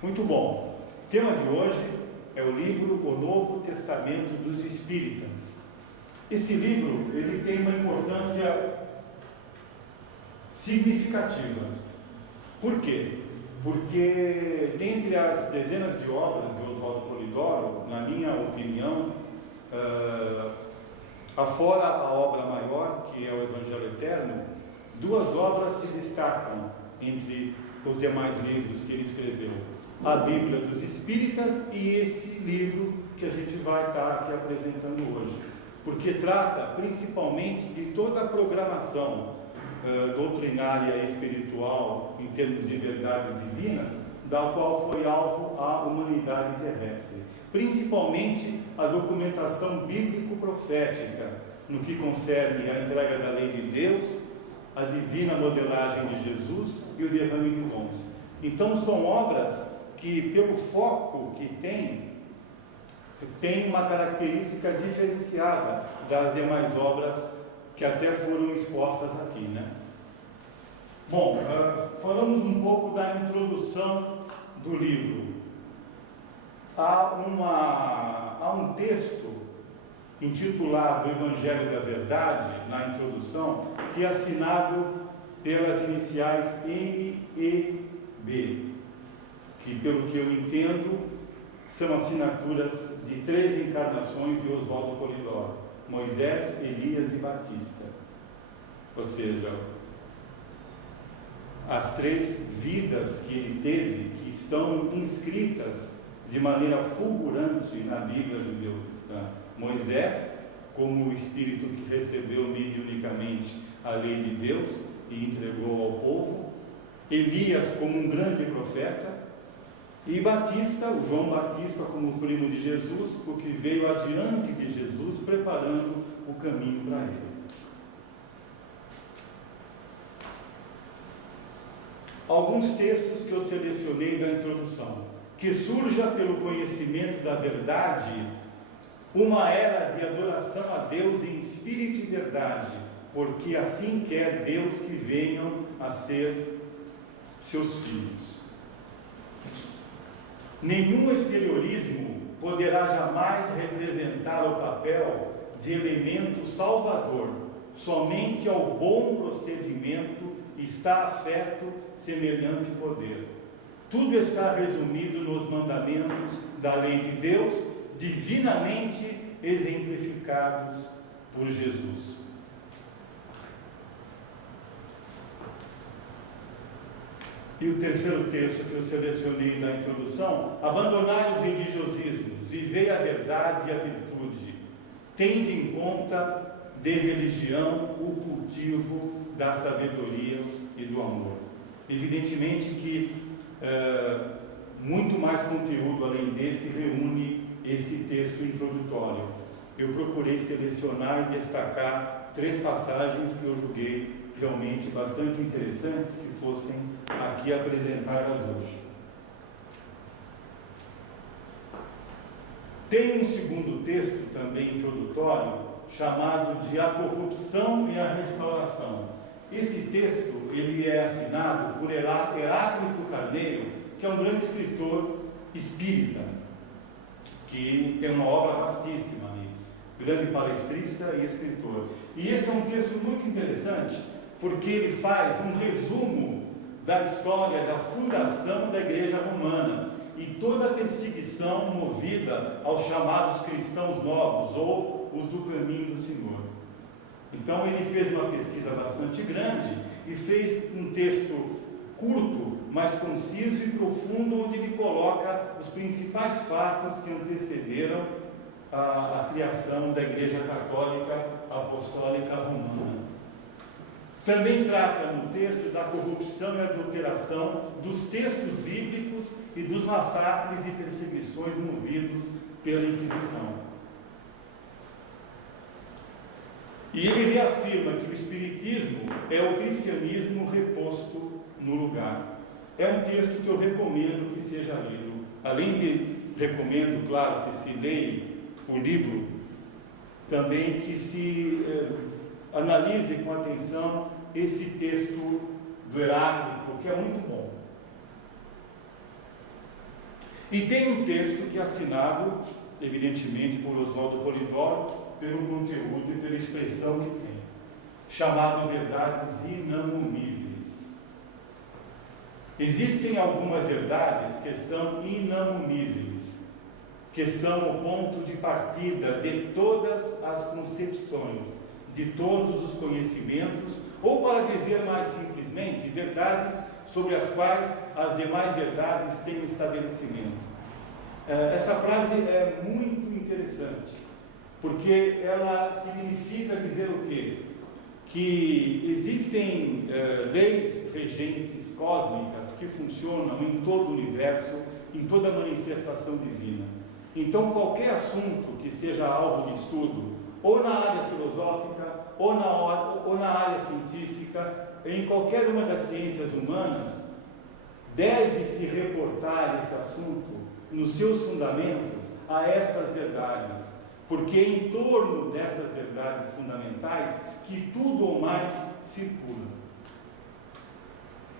Muito bom. O tema de hoje é o livro O Novo Testamento dos Espíritas. Esse livro, ele tem uma importância significativa. Por quê? Porque dentre as dezenas de obras de Oswaldo Polidoro, na minha opinião, afora a obra maior, que é o Evangelho Eterno, duas obras se destacam entre os demais livros que ele escreveu: a Bíblia dos Espíritas e esse livro que a gente vai estar aqui apresentando hoje, porque trata principalmente de toda a programação doutrinária e espiritual em termos de verdades divinas, da qual foi alvo a humanidade terrestre, principalmente a documentação bíblico-profética no que concerne a entrega da lei de Deus, a divina modelagem de Jesus e o derrame de dons. Então são obras que, pelo foco que tem uma característica diferenciada das demais obras que até foram expostas aqui, né? Bom, falamos um pouco da introdução do livro. Há um texto intitulado Evangelho da Verdade, na introdução, que é assinado pelas iniciais M.E.B., que, pelo que eu entendo, são assinaturas de 3 encarnações de Oswaldo Polidoro: Moisés, Elias e Batista. Ou seja, as 3 vidas que ele teve, que estão inscritas de maneira fulgurante na Bíblia judeu-cristã. Moisés, como o espírito que recebeu mediunicamente a lei de Deus e entregou ao povo; Elias, como um grande profeta; e Batista, o João Batista, como primo de Jesus, o que veio adiante de Jesus, preparando o caminho para ele. Alguns textos que eu selecionei da introdução: que surja pelo conhecimento da verdade uma era de adoração a Deus em espírito e verdade, porque assim quer Deus que venham a ser seus filhos. Nenhum exteriorismo poderá jamais representar o papel de elemento salvador. Somente ao bom procedimento está afeto semelhante poder. Tudo está resumido nos mandamentos da lei de Deus, divinamente exemplificados por Jesus. E o terceiro texto que eu selecionei na introdução: abandonai os religiosismos, vivei a verdade e a virtude, tende em conta de religião o cultivo da sabedoria e do amor. Evidentemente que muito mais conteúdo além desse reúne esse texto introdutório. Eu procurei selecionar e destacar 3 passagens que eu julguei realmente bastante interessantes que fossem aqui apresentadas hoje. Tem um segundo texto também introdutório, chamado de A Corrupção e a Restauração. Esse texto, ele é assinado por Heráclito Carneiro, que é um grande escritor espírita, que tem uma obra vastíssima, grande palestrista e escritor. E esse é um texto muito interessante, porque ele faz um resumo da história da fundação da Igreja Romana e toda a perseguição movida aos chamados cristãos novos, ou os do caminho do Senhor. Então ele fez uma pesquisa bastante grande e fez um texto curto, mas conciso e profundo, onde ele coloca os principais fatos que antecederam a criação da Igreja Católica Apostólica Romana. Também trata no texto da corrupção e adulteração dos textos bíblicos e dos massacres e perseguições movidos pela Inquisição. E ele reafirma que o Espiritismo é o cristianismo reposto no lugar. É um texto que eu recomendo que seja lido. Além de, recomendo, claro, que se leia o livro, também que se analise com atenção esse texto do Heráclito, que é muito bom. E tem um texto que é assinado, evidentemente, por Oswaldo Polidoro, pelo conteúdo e pela expressão que tem, chamado Verdades Inamuníveis. Existem algumas verdades que são inamuníveis, que são o ponto de partida de todas as concepções, de todos os conhecimentos, ou, para dizer mais simplesmente, verdades sobre as quais as demais verdades têm um estabelecimento. Essa frase é muito interessante, porque ela significa dizer o quê? Que existem leis regentes cósmicas que funcionam em todo o universo, em toda a manifestação divina. Então, qualquer assunto que seja alvo de estudo, ou na área filosófica, ou na área científica, em qualquer uma das ciências humanas, deve-se reportar esse assunto nos seus fundamentos a estas verdades, porque é em torno dessas verdades fundamentais que tudo ou mais circula.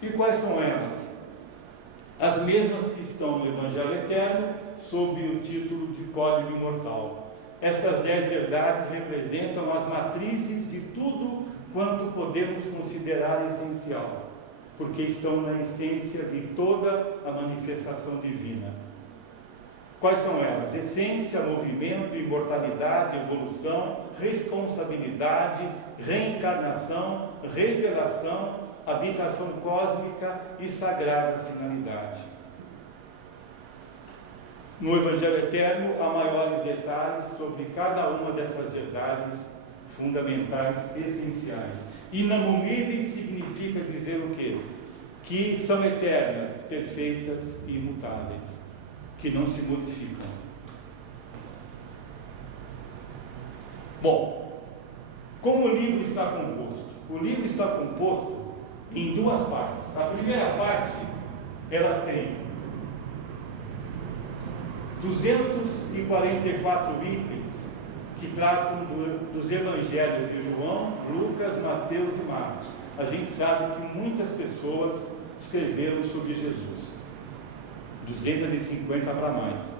E quais são elas? As mesmas que estão no Evangelho Eterno, sob o título de Código Imortal. Estas 10 verdades representam as matrizes de tudo quanto podemos considerar essencial, porque estão na essência de toda a manifestação divina. Quais são elas? Essência, movimento, imortalidade, evolução, responsabilidade, reencarnação, revelação, habitação cósmica e sagrada finalidade. No Evangelho Eterno, há maiores detalhes sobre cada uma dessas verdades fundamentais, essenciais. Inamuníveis significa dizer o quê? Que são eternas, perfeitas e imutáveis, que não se modificam. Bom, como o livro está composto? O livro está composto em duas partes. A primeira parte, ela tem 244 itens que tratam dos evangelhos de João, Lucas, Mateus e Marcos. A gente sabe que muitas pessoas escreveram sobre Jesus, 250 para mais.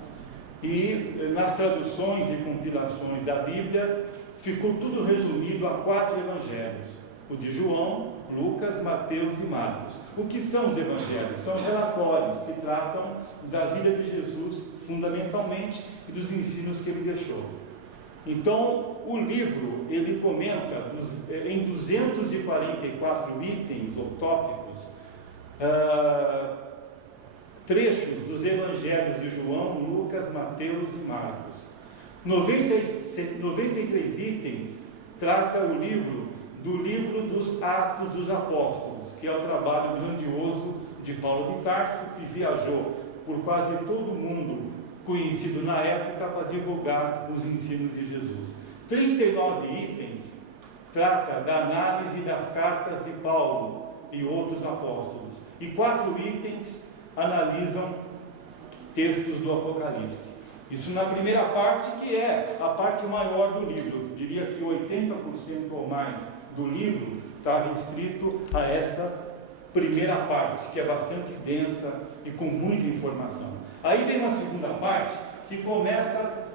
E nas traduções e compilações da Bíblia, ficou tudo resumido a 4 evangelhos: o de João, Lucas, Mateus e Marcos. O que são os evangelhos? São relatórios que tratam da vida de Jesus, fundamentalmente, e dos ensinos que ele deixou. Então, o livro, ele comenta em 244 itens ou tópicos, trechos dos evangelhos de João, Lucas, Mateus e Marcos. 93 itens trata o livro do livro dos Atos dos Apóstolos, que é o trabalho grandioso de Paulo de Tarso, que viajou por quase todo o mundo conhecido na época para divulgar os ensinos de Jesus. 39 itens trata da análise das cartas de Paulo e outros apóstolos, e 4 itens analisam textos do Apocalipse. Isso na primeira parte, que é a parte maior do livro. Eu diria que 80% ou mais do livro está restrito a essa primeira parte, que é bastante densa e com muita informação. Aí vem uma segunda parte, que começa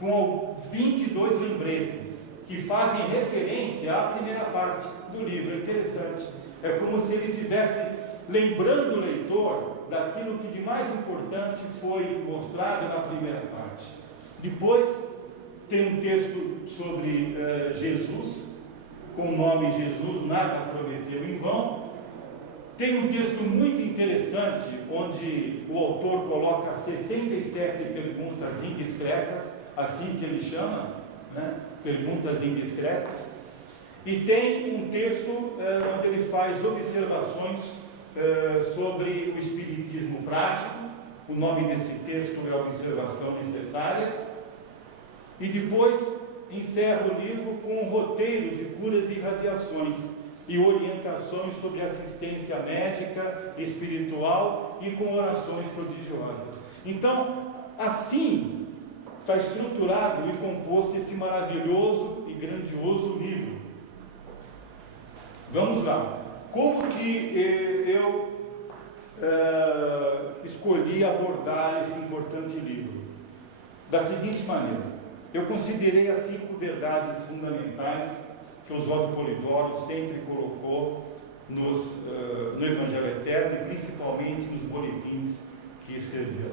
com 22 lembretes, que fazem referência à primeira parte do livro. É interessante. É como se ele estivesse lembrando o leitor daquilo que de mais importante foi mostrado na primeira parte. Depois tem um texto sobre Jesus, com o nome Jesus, nada prometeu em vão. Tem um texto muito interessante, onde o autor coloca 67 perguntas indiscretas, assim que ele chama, né? Perguntas indiscretas. E tem um texto onde ele faz observações sobre o espiritismo prático. O nome desse texto é Observação Necessária. E depois encerra o livro com um roteiro de curas e irradiações e orientações sobre assistência médica, espiritual e com orações prodigiosas. Então, assim está estruturado e composto esse maravilhoso e grandioso livro. Vamos lá. Como que eu escolhi a abordar esse importante livro da seguinte maneira: eu considerei as 5 verdades fundamentais que Oswaldo Polidoro sempre colocou no Evangelho Eterno e principalmente nos boletins que escreveu.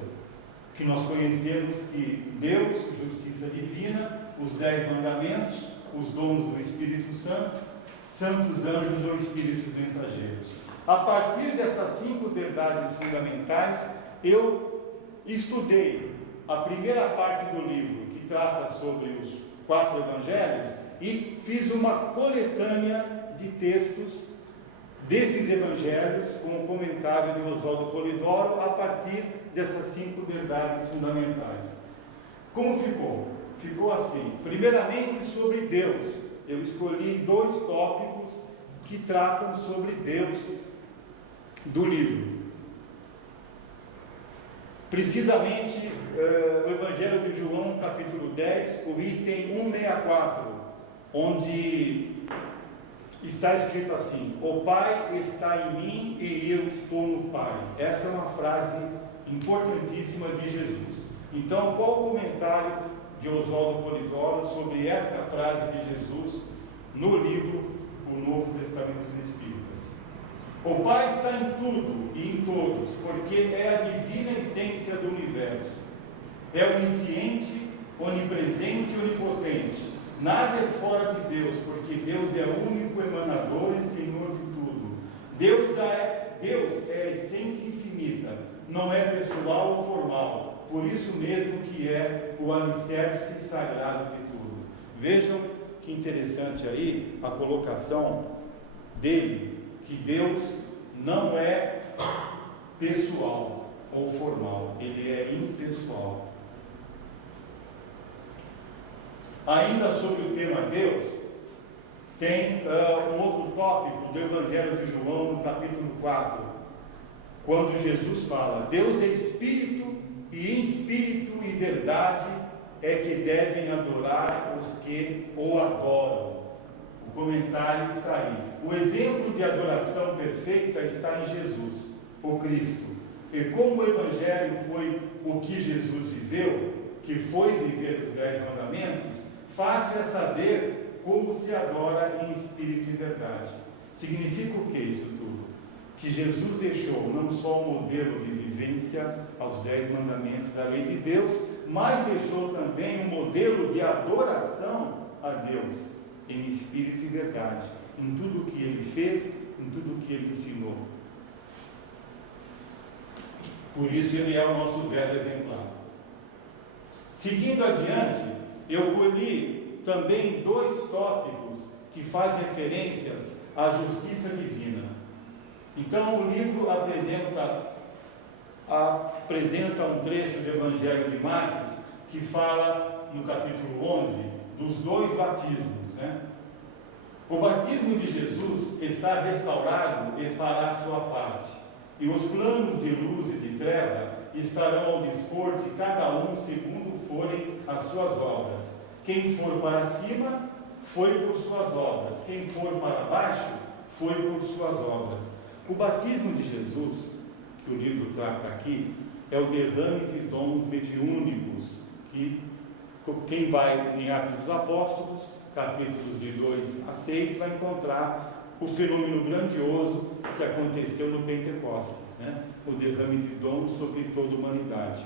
Que nós conhecemos que Deus, justiça divina, os 10 mandamentos, os dons do Espírito Santo, santos anjos ou espíritos mensageiros. A partir dessas 5 verdades fundamentais, eu estudei a primeira parte do livro, que trata sobre os 4 evangelhos, e fiz uma coletânea de textos desses evangelhos, com o comentário de Oswaldo Polidoro, a partir dessas 5 verdades fundamentais. Como ficou? Ficou assim: primeiramente, sobre Deus. Eu escolhi 2 tópicos que tratam sobre Deus do livro. Precisamente, o Evangelho de João, capítulo 10, o item 164, onde está escrito assim: o Pai está em mim e eu estou no Pai. Essa é uma frase importantíssima de Jesus. Então, qual o comentário de Oswaldo Polidoro sobre esta frase de Jesus no livro O Novo Testamento dos Espíritas? O Pai está em tudo e em todos, porque é a divina essência do universo. É onisciente, onipresente e onipotente. Nada é fora de Deus, porque Deus é o único emanador e Senhor de tudo. Deus é a essência infinita, não é pessoal ou formal, por isso mesmo que é o alicerce sagrado de tudo. Vejam que interessante aí a colocação dele, que Deus não é pessoal ou formal, ele é impessoal. Ainda sobre o tema Deus, tem um outro tópico do Evangelho de João, no capítulo 4, quando Jesus fala: Deus é Espírito, e em Espírito e verdade é que devem adorar os que o adoram. O comentário está aí. O exemplo de adoração perfeita está em Jesus, o Cristo. E como o Evangelho foi o que Jesus viveu, que foi viver os 10 mandamentos, fácil é saber como se adora em espírito e verdade. Significa o que isso tudo? Que Jesus deixou não só um modelo de vivência aos 10 mandamentos da lei de Deus, mas deixou também um modelo de adoração a Deus em espírito e verdade, em tudo o que ele fez, em tudo o que ele ensinou. Por isso ele é o nosso velho exemplar. Seguindo adiante, eu colhi também 2 tópicos que fazem referências à justiça divina. Então o livro apresenta um trecho do Evangelho de Marcos que fala, no capítulo 11, dos 2 batismos, né? O batismo de Jesus está restaurado e fará a sua parte, e os planos de luz e de treva estarão ao dispor de cada um segundo forem as suas obras. Quem for para cima, foi por suas obras. Quem for para baixo, foi por suas obras. O batismo de Jesus, que o livro trata aqui, é o derrame de dons mediúnicos, que quem vai em Atos dos Apóstolos, capítulos de 2 a 6, vai encontrar o fenômeno grandioso que aconteceu no Pentecostes, né? O derrame de dons sobre toda a humanidade.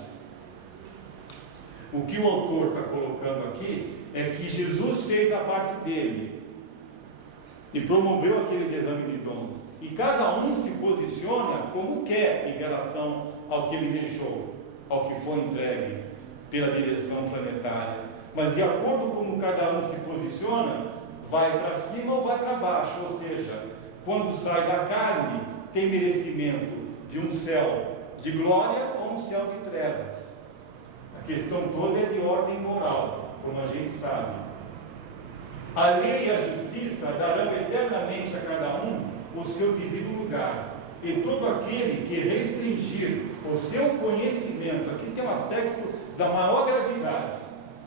O que o autor está colocando aqui é que Jesus fez a parte dele e promoveu aquele derrame de dons, e cada um se posiciona como quer em relação ao que ele deixou, ao que foi entregue pela direção planetária, mas de acordo com como cada um se posiciona, vai para cima ou vai para baixo, ou seja, quando sai da carne, tem merecimento de um céu de glória ou um céu de trevas. A questão toda é de ordem moral, como a gente sabe. A lei e a justiça darão eternamente a cada um o seu devido lugar, e todo aquele que restringir o seu conhecimento, aqui tem um aspecto da maior gravidade,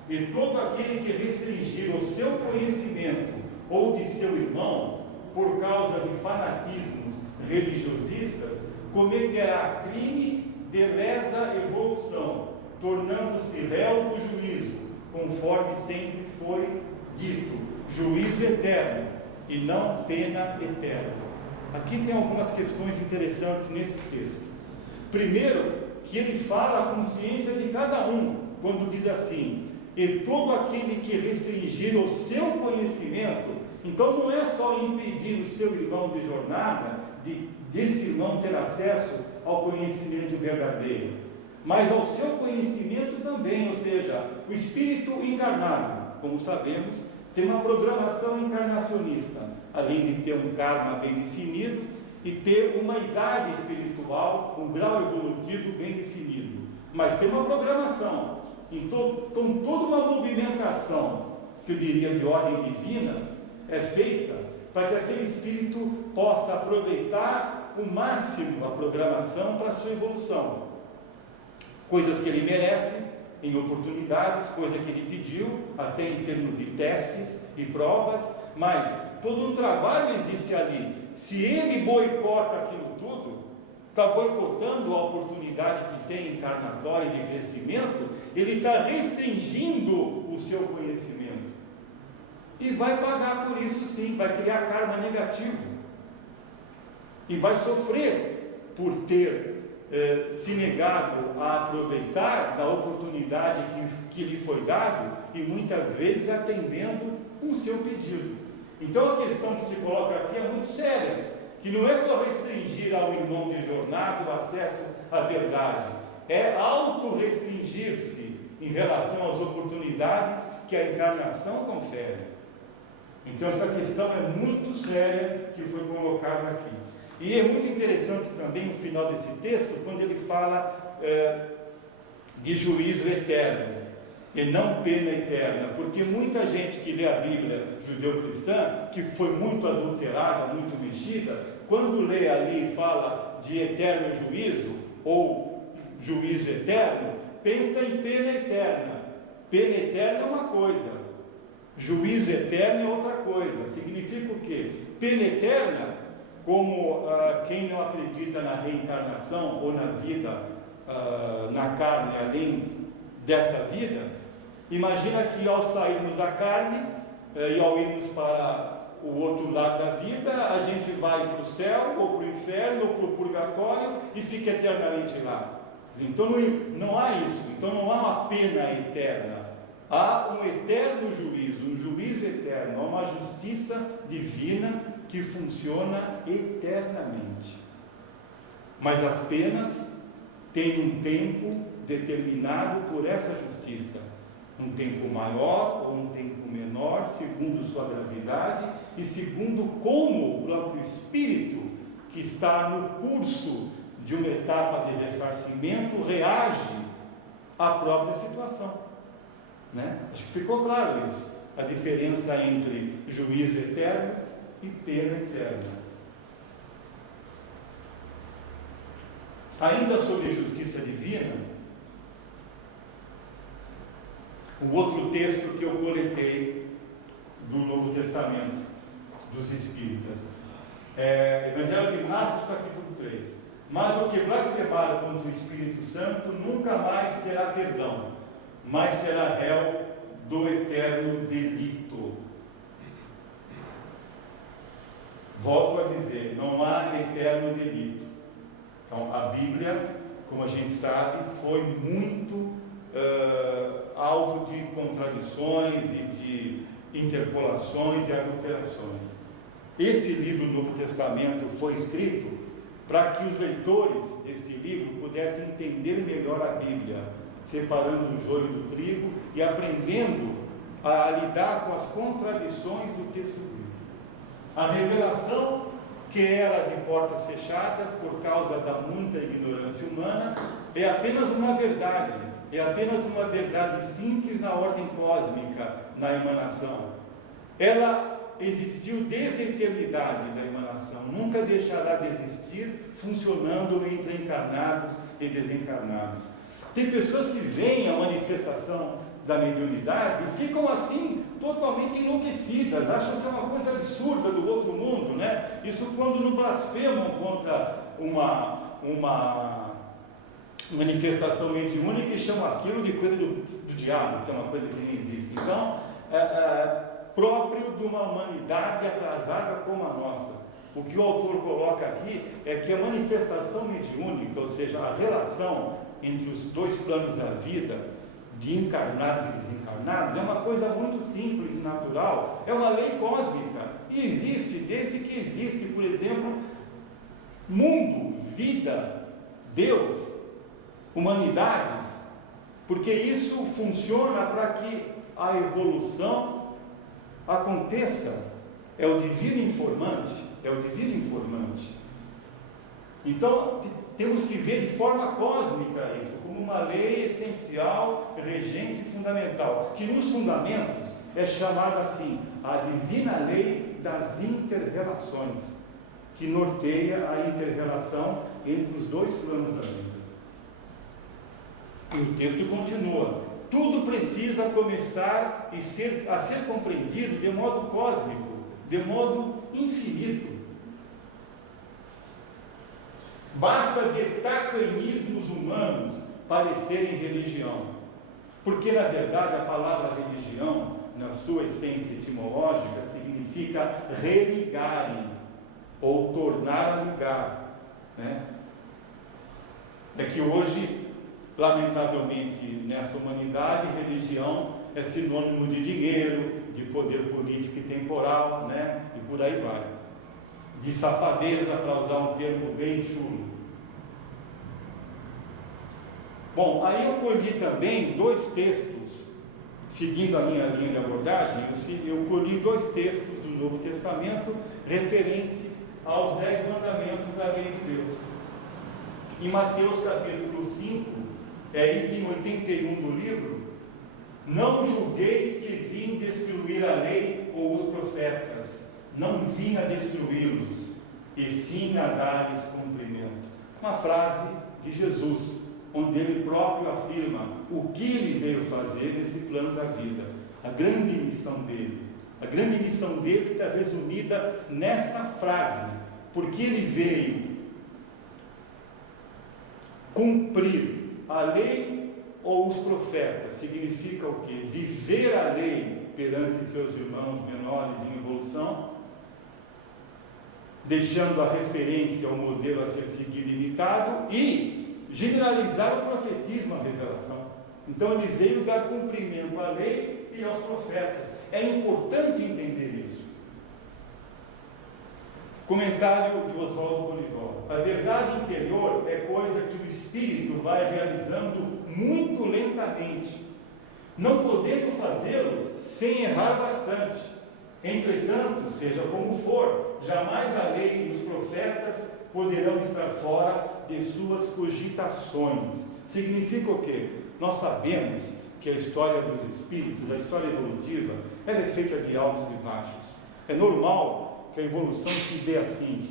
e todo aquele que restringir o seu conhecimento ou de seu irmão, por causa de fanatismos religiosistas, cometerá crime deleza a evolução, tornando-se réu do juízo, conforme sempre foi dito, juízo eterno e não pena eterna. Aqui tem algumas questões interessantes nesse texto. Primeiro, que ele fala a consciência de cada um, quando diz assim: e todo aquele que restringir o seu conhecimento. Então não é só impedir o seu irmão de jornada, desse irmão ter acesso ao conhecimento verdadeiro, mas ao seu conhecimento também, ou seja, o espírito encarnado, como sabemos, tem uma programação encarnacionista, além de ter um karma bem definido e ter uma idade espiritual, um grau evolutivo bem definido, mas tem uma programação, então toda uma movimentação, que eu diria de ordem divina, é feita para que aquele espírito possa aproveitar o máximo a programação para a sua evolução, coisas que ele merece em oportunidades, coisa que ele pediu, até em termos de testes e provas, mas todo um trabalho existe ali. Se ele boicota aquilo tudo, está boicotando a oportunidade que tem encarnatória de crescimento, ele está restringindo o seu conhecimento. E vai pagar por isso sim, vai criar karma negativo. E vai sofrer por ter se negado a aproveitar da oportunidade que lhe foi dado, e muitas vezes atendendo o seu pedido. Então a questão que se coloca aqui é muito séria, que não é só restringir ao irmão de jornada o acesso à verdade, é auto-restringir-se em relação às oportunidades que a encarnação confere. Então essa questão é muito séria que foi colocada aqui. E é muito interessante também no final desse texto, quando ele fala de juízo eterno e não pena eterna, porque muita gente que lê a Bíblia judeu-cristã, que foi muito adulterada, muito mexida, quando lê ali e fala de eterno juízo ou juízo eterno, pensa em pena eterna. Pena eterna é uma coisa, juízo eterno é outra coisa. Significa o quê? Pena eterna, como quem não acredita na reencarnação ou na vida na carne além desta vida, imagina que ao sairmos da carne e ao irmos para o outro lado da vida, a gente vai para o céu, ou para o inferno, ou para o purgatório e fica eternamente lá. Então não há isso, então não há uma pena eterna, há um eterno juízo, um juízo eterno, há uma justiça divina que funciona eternamente. Mas as penas têm um tempo determinado por essa justiça, um tempo maior ou um tempo menor, segundo sua gravidade e segundo como o próprio espírito que está no curso de uma etapa de ressarcimento reage à própria situação, né? Acho que ficou claro isso, a diferença entre juízo eterno e pena eterna. Ainda sobre justiça divina, o outro texto que eu coletei do Novo Testamento dos Espíritas é Evangelho de Marcos, capítulo 3. Mas o que blasfemar contra o Espírito Santo nunca mais terá perdão, mas será réu do eterno delito. Volto a dizer, não há eterno delito. Então, a Bíblia, como a gente sabe, foi muito alvo de contradições e de interpolações e adulterações. Esse livro do Novo Testamento foi escrito para que os leitores deste livro pudessem entender melhor a Bíblia, separando o joio do trigo e aprendendo a lidar com as contradições do texto bíblico. A revelação, que era de portas fechadas por causa da muita ignorância humana, é apenas uma verdade, simples na ordem cósmica, na emanação. Ela existiu desde a eternidade da emanação, nunca deixará de existir, funcionando entre encarnados e desencarnados. Tem pessoas que veem a manifestação da mediunidade e ficam assim, totalmente enlouquecidas, acham que é uma coisa absurda do outro mundo, né? Isso quando não blasfemam contra manifestação mediúnica e chamam aquilo de coisa do diabo, que é uma coisa que nem existe. Então, próprio de uma humanidade atrasada como a nossa. O que o autor coloca aqui é que a manifestação mediúnica, ou seja, a relação entre os dois planos da vida, de encarnados e desencarnados, é uma coisa muito simples e natural, é uma lei cósmica, e existe desde que existe, por exemplo, mundo, vida, Deus, humanidades, porque isso funciona para que a evolução aconteça. É o divino informante, Então, temos que ver de forma cósmica isso, como uma lei essencial, regente e fundamental, que nos fundamentos é chamada assim, a divina lei das inter-relações, que norteia a inter-relação entre os dois planos da vida. E o texto continua: tudo precisa começar a ser compreendido de modo cósmico, de modo infinito. Basta de tacanismos humanos parecerem religião, porque na verdade a palavra religião, na sua essência etimológica, significa religarem ou tornar a ligar, né? É que hoje, lamentavelmente, nessa humanidade, religião é sinônimo de dinheiro, de poder político e temporal, né? E por aí vai. De safadeza, para usar um termo bem chulo. Bom, aí eu colhi também 2 textos, seguindo a minha linha de abordagem, eu colhi 2 textos do Novo Testamento referente aos 10 mandamentos da lei de Deus. Em Mateus capítulo 5, item 81 do livro: não julgueis que vim destruir a lei ou os profetas, não vim a destruí-los, e sim a dar-lhes cumprimento. Uma frase de Jesus, onde ele próprio afirma o que ele veio fazer nesse plano da vida, a grande missão dele. A grande missão dele está resumida nesta frase, porque ele veio cumprir a lei ou os profetas. Significa o quê? Viver a lei perante seus irmãos menores em evolução, deixando a referência, o modelo a ser seguido e imitado, e generalizar o profetismo, a revelação. Então ele veio dar cumprimento à lei e aos profetas. É importante entender isso. Comentário de Oswaldo Polidoro: a verdade interior é coisa que o espírito vai realizando muito lentamente, não podendo fazê-lo sem errar bastante. Entretanto, seja como for, jamais a lei e os profetas poderão estar fora de suas cogitações. Significa o quê? Nós sabemos que a história dos espíritos, a história evolutiva, ela é feita de altos e baixos. É normal que a evolução se dê assim,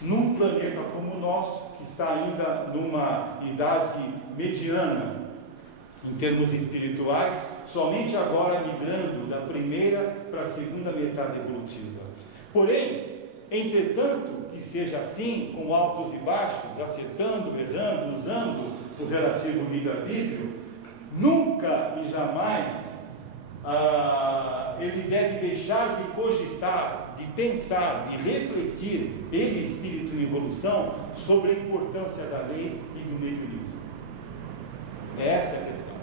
num planeta como o nosso, que está ainda numa idade mediana em termos espirituais, somente agora migrando da primeira para a segunda metade evolutiva. Porém, entretanto que seja assim, com altos e baixos, acertando, errando, usando o relativo livre-arbítrio, nunca e jamais ele deve deixar de cogitar, de pensar, de refletir, ele, espírito em evolução, sobre a importância da lei e do mediunismo. Essa é a questão.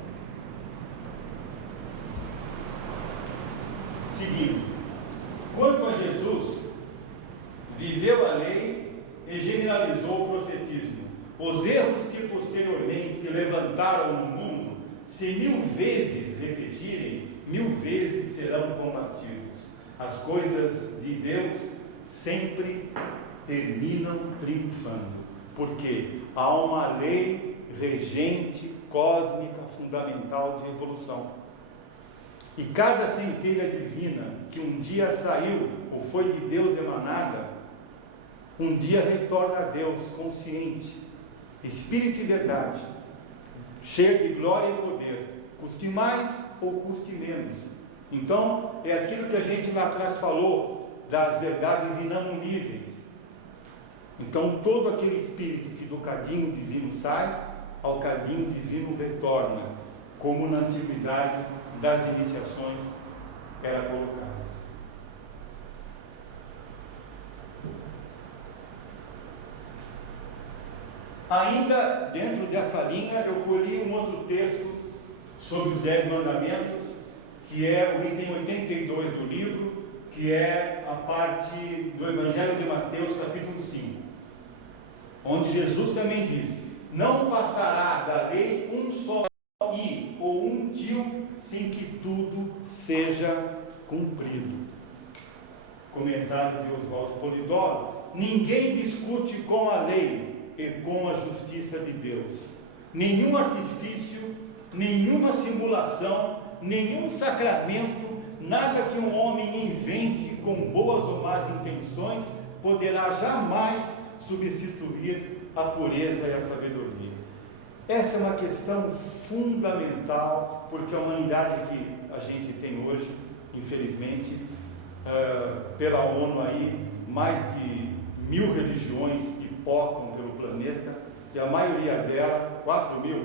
Seguindo, quanto a Jesus, viveu a lei e generalizou o profetismo. Os erros que posteriormente se levantaram no mundo, se 1000 vezes repetirem, 1000 vezes serão combatidos. As coisas de Deus sempre terminam triunfando, porque há uma lei regente, cósmica, fundamental de evolução. E cada centelha divina que um dia saiu ou foi de Deus emanada, um dia retorna a Deus consciente, espírito e verdade, cheio de glória e poder, custe mais ou custe menos. Então, é aquilo que a gente lá atrás falou, das verdades inamuníveis. Então, todo aquele espírito que do cadinho divino sai, ao cadinho divino retorna, como na antiguidade das iniciações era colocado. Ainda dentro dessa linha, eu colhi um outro texto sobre os 10 mandamentos, que é o item 82 do livro, que é a parte do Evangelho de Mateus, capítulo 5, onde Jesus também disse: não passará da lei um só i ou um tio sem que tudo seja cumprido. Comentário de Oswaldo Polidoro: ninguém discute com a lei e com a justiça de Deus. Nenhum artifício, nenhuma simulação, nenhum sacramento, nada que um homem invente com boas ou más intenções poderá jamais substituir a pureza e a sabedoria. Essa é uma questão fundamental, porque a humanidade que a gente tem hoje, infelizmente, pela ONU aí, mais de 1000 religiões pipocam pelo planeta, e a maioria dela, 4.000,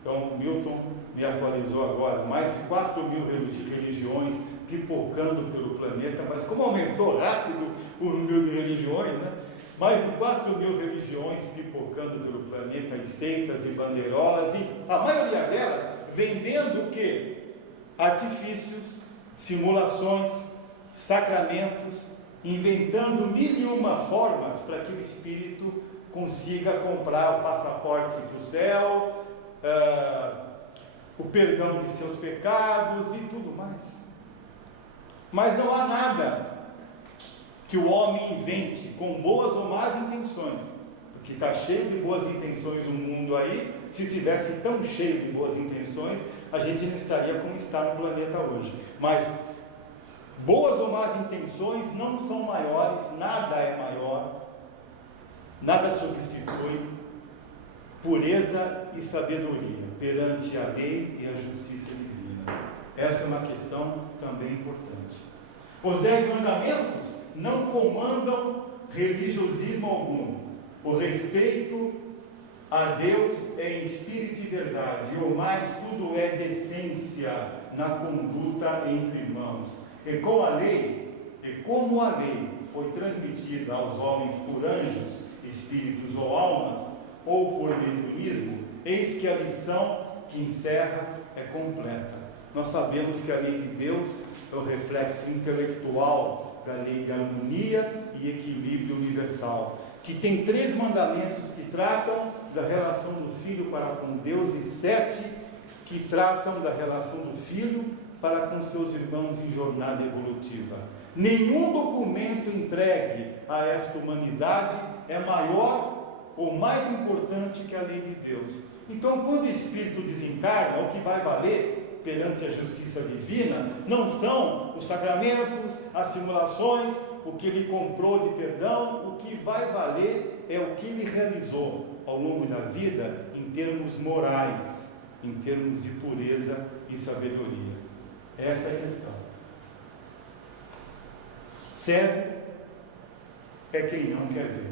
então Milton me atualizou agora, mais de 4.000 religiões pipocando pelo planeta, mas como aumentou rápido o número de religiões, né? Mais de 4.000 religiões pipocando pelo planeta, e seitas e bandeirolas, e a maioria delas vendendo o quê? Artifícios, simulações, sacramentos, inventando 1001 formas para que o espírito consiga comprar o passaporte para o céu, o perdão de seus pecados e tudo mais. Mas não há nada que o homem invente com boas ou más intenções, porque está cheio de boas intenções o mundo aí. Se tivesse tão cheio de boas intenções, a gente não estaria como está no planeta hoje. Mas boas ou más intenções não são maiores, nada é maior, nada substitui pureza e sabedoria perante a lei e a justiça divina. Essa é uma questão também importante. Os 10 mandamentos não comandam religiosismo algum. O respeito a Deus é em espírito e verdade, e o mais tudo é decência na conduta entre irmãos. E como a lei foi transmitida aos homens por anjos, espíritos ou almas, ou por mediunismo, eis que a lição que encerra é completa. Nós sabemos que a lei de Deus é o reflexo intelectual da lei de harmonia e equilíbrio universal, que tem 3 mandamentos que tratam da relação do filho para com Deus e 7 que tratam da relação do filho para com seus irmãos em jornada evolutiva. Nenhum documento entregue a esta humanidade é maior ou mais importante que a lei de Deus. Então, quando o espírito desencarna, o que vai valer perante a justiça divina não são os sacramentos, as simulações, o que ele comprou de perdão. O que vai valer é o que ele realizou ao longo da vida em termos morais, em termos de pureza e sabedoria. Essa é a questão. Cego é quem não quer ver.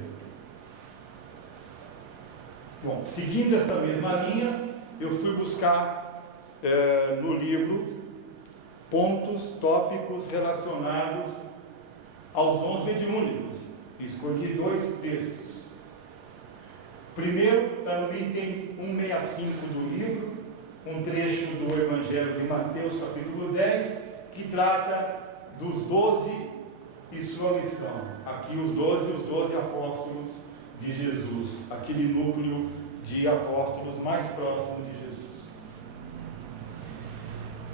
Bom, seguindo essa mesma linha, eu fui buscar no livro pontos, tópicos relacionados aos dons mediúnicos. Escolhi 2 textos. Primeiro está no item 165 do livro, um trecho do Evangelho de Mateus, capítulo 10, que trata dos 12 e sua missão. Aqui os 12 apóstolos de Jesus, aquele núcleo de apóstolos mais próximo de Jesus.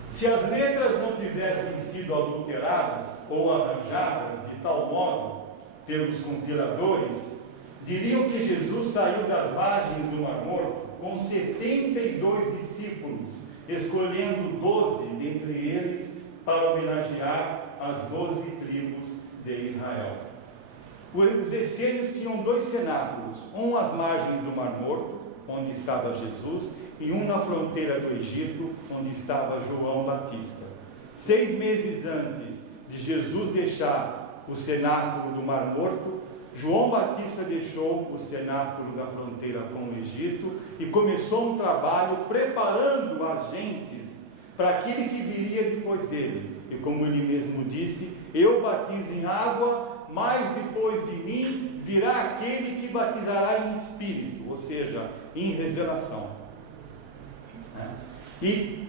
Se as letras não tivessem sido adulteradas ou arranjadas de tal modo pelos compiladores, diriam que Jesus saiu das margens do Mar Morto com 72 discípulos, escolhendo 12 dentre eles para homenagear as 12 tribos de Israel. Os essênios tinham 2 cenáculos, um às margens do Mar Morto, onde estava Jesus, e um na fronteira do Egito, onde estava João Batista. 6 meses antes de Jesus deixar o cenáculo do Mar Morto, João Batista deixou o cenáculo da fronteira com o Egito e começou um trabalho preparando as gentes para aquele que viria depois dele. E como ele mesmo disse, eu batizo em água, mas depois de mim virá aquele que batizará em espírito, ou seja, em revelação. E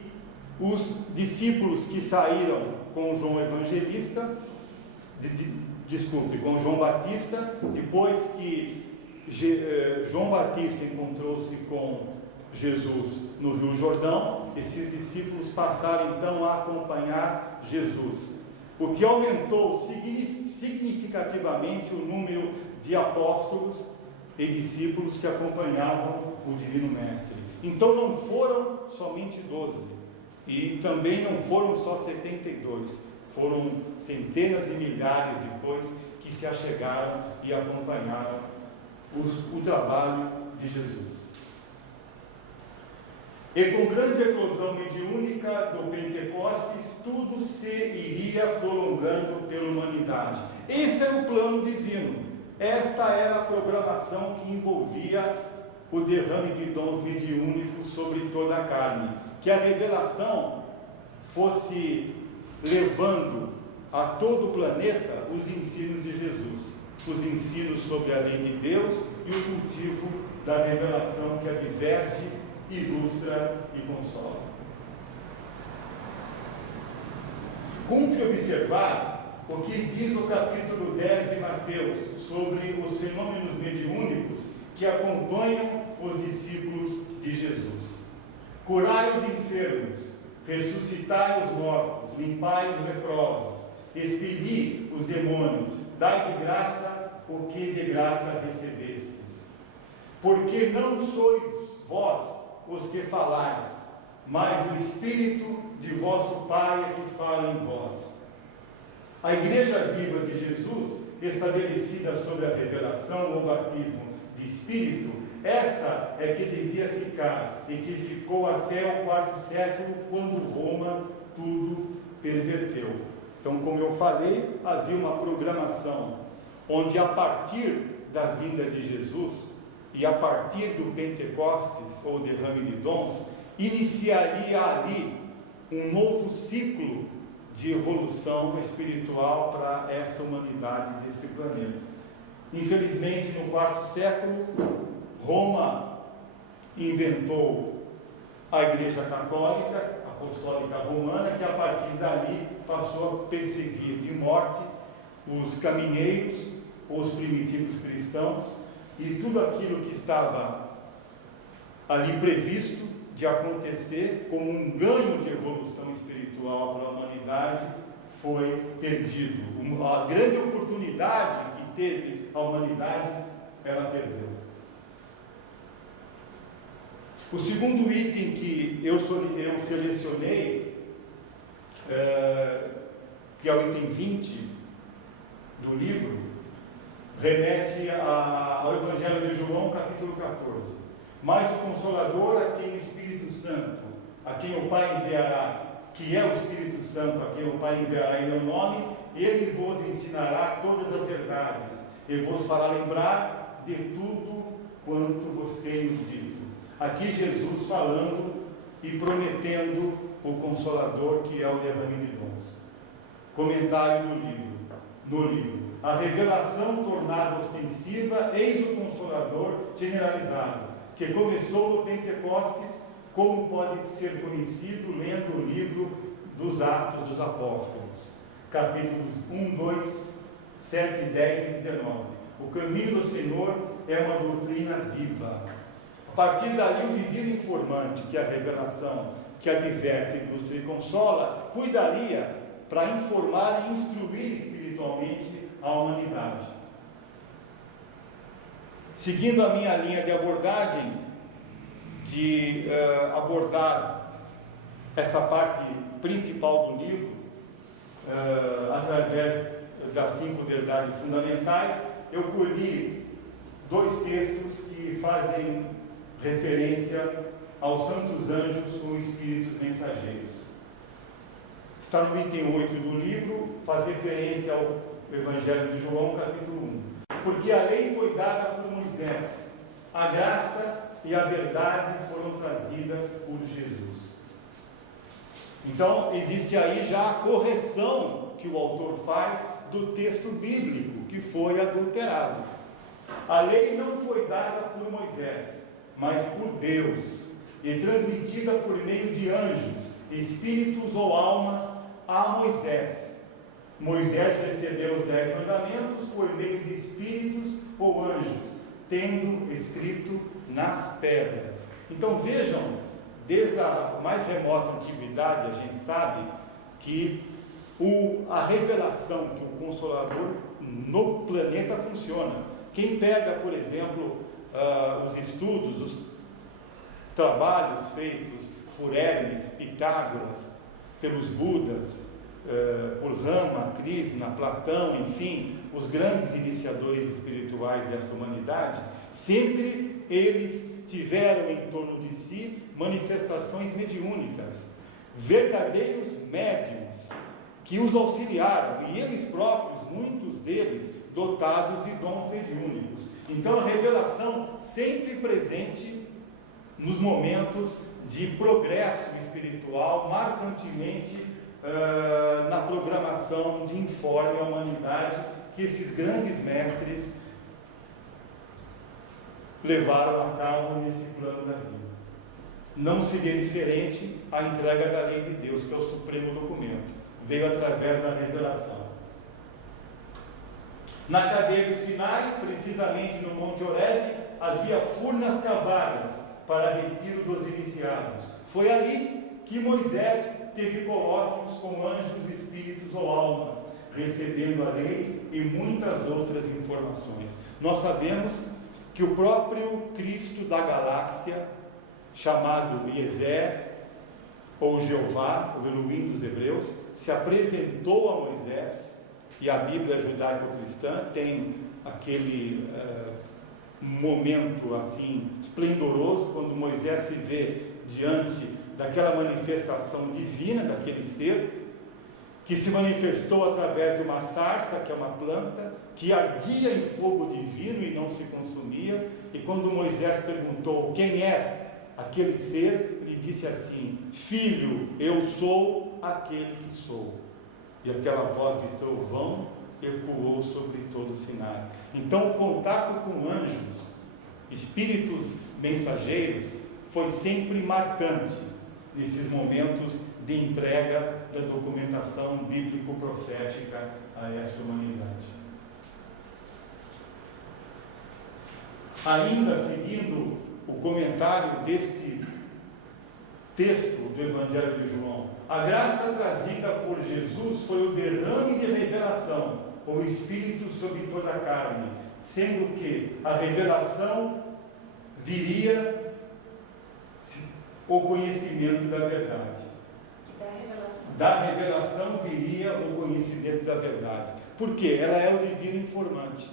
os discípulos que saíram com João Evangelista, com João Batista, depois que João Batista encontrou-se com Jesus no Rio Jordão, esses discípulos passaram então a acompanhar Jesus, o que aumentou significativamente o número de apóstolos e discípulos que acompanhavam o Divino Mestre. Então não foram somente 12, e também não foram só 72, foram centenas e milhares depois que se achegaram e acompanharam o trabalho de Jesus. E com grande eclosão mediúnica do Pentecostes, tudo se iria prolongando pela humanidade. Este era o plano divino. Esta era a programação que envolvia o derrame de dons mediúnicos sobre toda a carne. Que a revelação fosse levando a todo o planeta os ensinos de Jesus, os ensinos sobre a lei de Deus e o cultivo da revelação que adverte, ilustra e consola. Cumpre observar o que diz o capítulo 10 de Mateus sobre os fenômenos mediúnicos que acompanham os discípulos de Jesus. Curai os enfermos, ressuscitai os mortos, limpai os leprosos, expeli os demônios, dai de graça o que de graça recebestes. Porque não sois vós os que falais, mas o Espírito de vosso Pai é que fala em vós. A Igreja Viva de Jesus, estabelecida sobre a revelação ou batismo de Espírito, essa é que devia ficar e que ficou até o quarto século, quando Roma tudo perverteu. Então, como eu falei, havia uma programação onde, a partir da vinda de Jesus e a partir do Pentecostes, ou derrame de dons, iniciaria ali um novo ciclo de evolução espiritual para esta humanidade deste planeta. Infelizmente, no quarto século, Roma inventou a Igreja Católica, Apostólica Romana, que a partir dali passou a perseguir de morte os caminheiros, os primitivos cristãos, e tudo aquilo que estava ali previsto de acontecer como um ganho de evolução espiritual para a humanidade foi perdido. A grande oportunidade que teve a humanidade, ela perdeu. O segundo item que eu selecionei, que é o item 20 do livro, remete ao Evangelho de João, capítulo 14. Mas o Consolador, a quem o Espírito Santo, a quem o Pai enviará, que é o Espírito Santo, a quem o Pai enviará em meu nome, ele vos ensinará todas as verdades, e vos fará lembrar de tudo quanto vos tenho dito. Aqui Jesus falando e prometendo o Consolador, que é o derrame de dons. Comentário no livro. A revelação tornada ostensiva, eis o Consolador generalizado, que começou no Pentecostes, como pode ser conhecido lendo o livro dos Atos dos Apóstolos, capítulos 1, 2, 7, 10 e 19. O caminho do Senhor é uma doutrina viva. A partir dali, o divino informante, que é a revelação, que adverte, ilustra e consola, cuidaria para informar e instruir espiritualmente a humanidade. Seguindo a minha linha de abordagem, de abordar essa parte principal do livro, através das 5 verdades fundamentais, eu colhi 2 textos que fazem referência aos santos anjos ou espíritos mensageiros. Está no item 8 do livro, faz referência ao Evangelho de João, capítulo 1. porque a lei foi dada por Moisés, a graça e a verdade foram trazidas por Jesus. Então, existe aí já a correção que o autor faz do texto bíblico, que foi adulterado. A lei não foi dada por Moisés, mas por Deus, e transmitida por meio de anjos, espíritos ou almas a Moisés. Moisés recebeu os 10 mandamentos por meio de espíritos ou anjos, tendo escrito nas pedras. Então vejam, desde a mais remota antiguidade, a gente sabe que a revelação que o Consolador no planeta funciona. Quem pega, por exemplo, os estudos, os trabalhos feitos por Hermes, Pitágoras, pelos Budas, por Rama, Krishna, Platão, enfim, os grandes iniciadores espirituais dessa humanidade, sempre eles tiveram em torno de si manifestações mediúnicas, verdadeiros médiuns que os auxiliaram, e eles próprios, muitos deles, dotados de dons mediúnicos. Então a revelação sempre presente nos momentos de progresso espiritual, marcantemente na programação de informe à humanidade que esses grandes mestres levaram a cabo nesse plano da vida. Não seria diferente a entrega da lei de Deus, que é o supremo documento, veio através da revelação. Na cadeia do Sinai, precisamente no Monte Horebe, havia furnas cavadas para retiro dos iniciados. Foi ali que Moisés teve colóquios com anjos, espíritos ou almas, recebendo a lei e muitas outras informações. Nós sabemos que o próprio Cristo da galáxia, chamado Yahvé, ou Jeová, o Elohim dos Hebreus, se apresentou a Moisés, e a Bíblia judaico-cristã tem aquele momento assim esplendoroso, quando Moisés se vê diante daquela manifestação divina, daquele ser, que se manifestou através de uma sarça, que é uma planta, que ardia em fogo divino e não se consumia, e quando Moisés perguntou: quem és aquele ser? Ele disse assim: filho, eu sou aquele que sou. E aquela voz de trovão ecoou sobre todo o Sinai. Então o contato com anjos, espíritos mensageiros, foi sempre marcante nesses momentos de entrega da documentação bíblico-profética a esta humanidade. Ainda seguindo o comentário deste texto do Evangelho de João, a graça trazida por Jesus foi o derrame de revelação, o Espírito sobre toda a carne, sendo que a revelação viria o conhecimento da verdade. Da revelação viria o conhecimento da verdade. Por quê? Ela é o divino informante.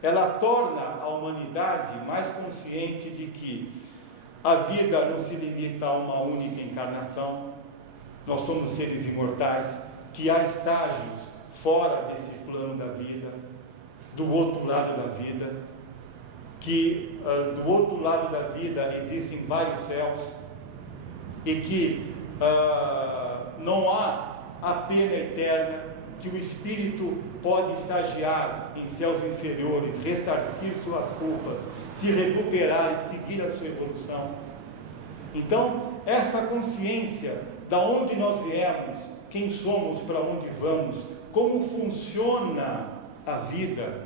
Ela torna a humanidade mais consciente de que a vida não se limita a uma única encarnação. Nós somos seres imortais, que há estágios fora desse plano da vida, do outro lado da vida, que do outro lado da vida existem vários céus, e que não há a pena eterna, que o espírito pode estagiar em céus inferiores, ressarcir suas culpas, se recuperar e seguir a sua evolução. Então, essa consciência da onde nós viemos, quem somos, para onde vamos, como funciona a vida,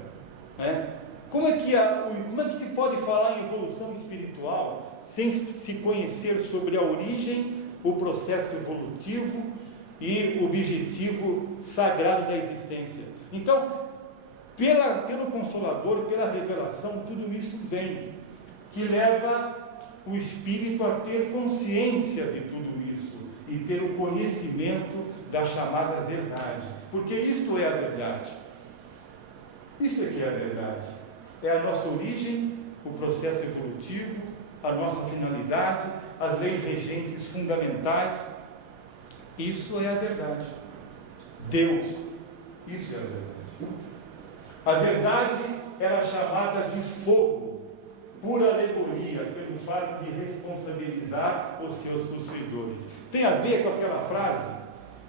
né? Como é que se pode falar em evolução espiritual sem se conhecer sobre a origem, o processo evolutivo e o objetivo sagrado da existência? Então, pelo Consolador, pela revelação, tudo isso vem, que leva o espírito a ter consciência de tudo isso e ter o conhecimento da chamada verdade, porque isto é a verdade. Isto é que é a verdade. É a nossa origem, o processo evolutivo, a nossa finalidade, as leis regentes fundamentais. Isso é a verdade. Deus, isso é a verdade. A verdade era chamada de fogo, por alegoria, pelo fato de responsabilizar os seus possuidores. Tem a ver com aquela frase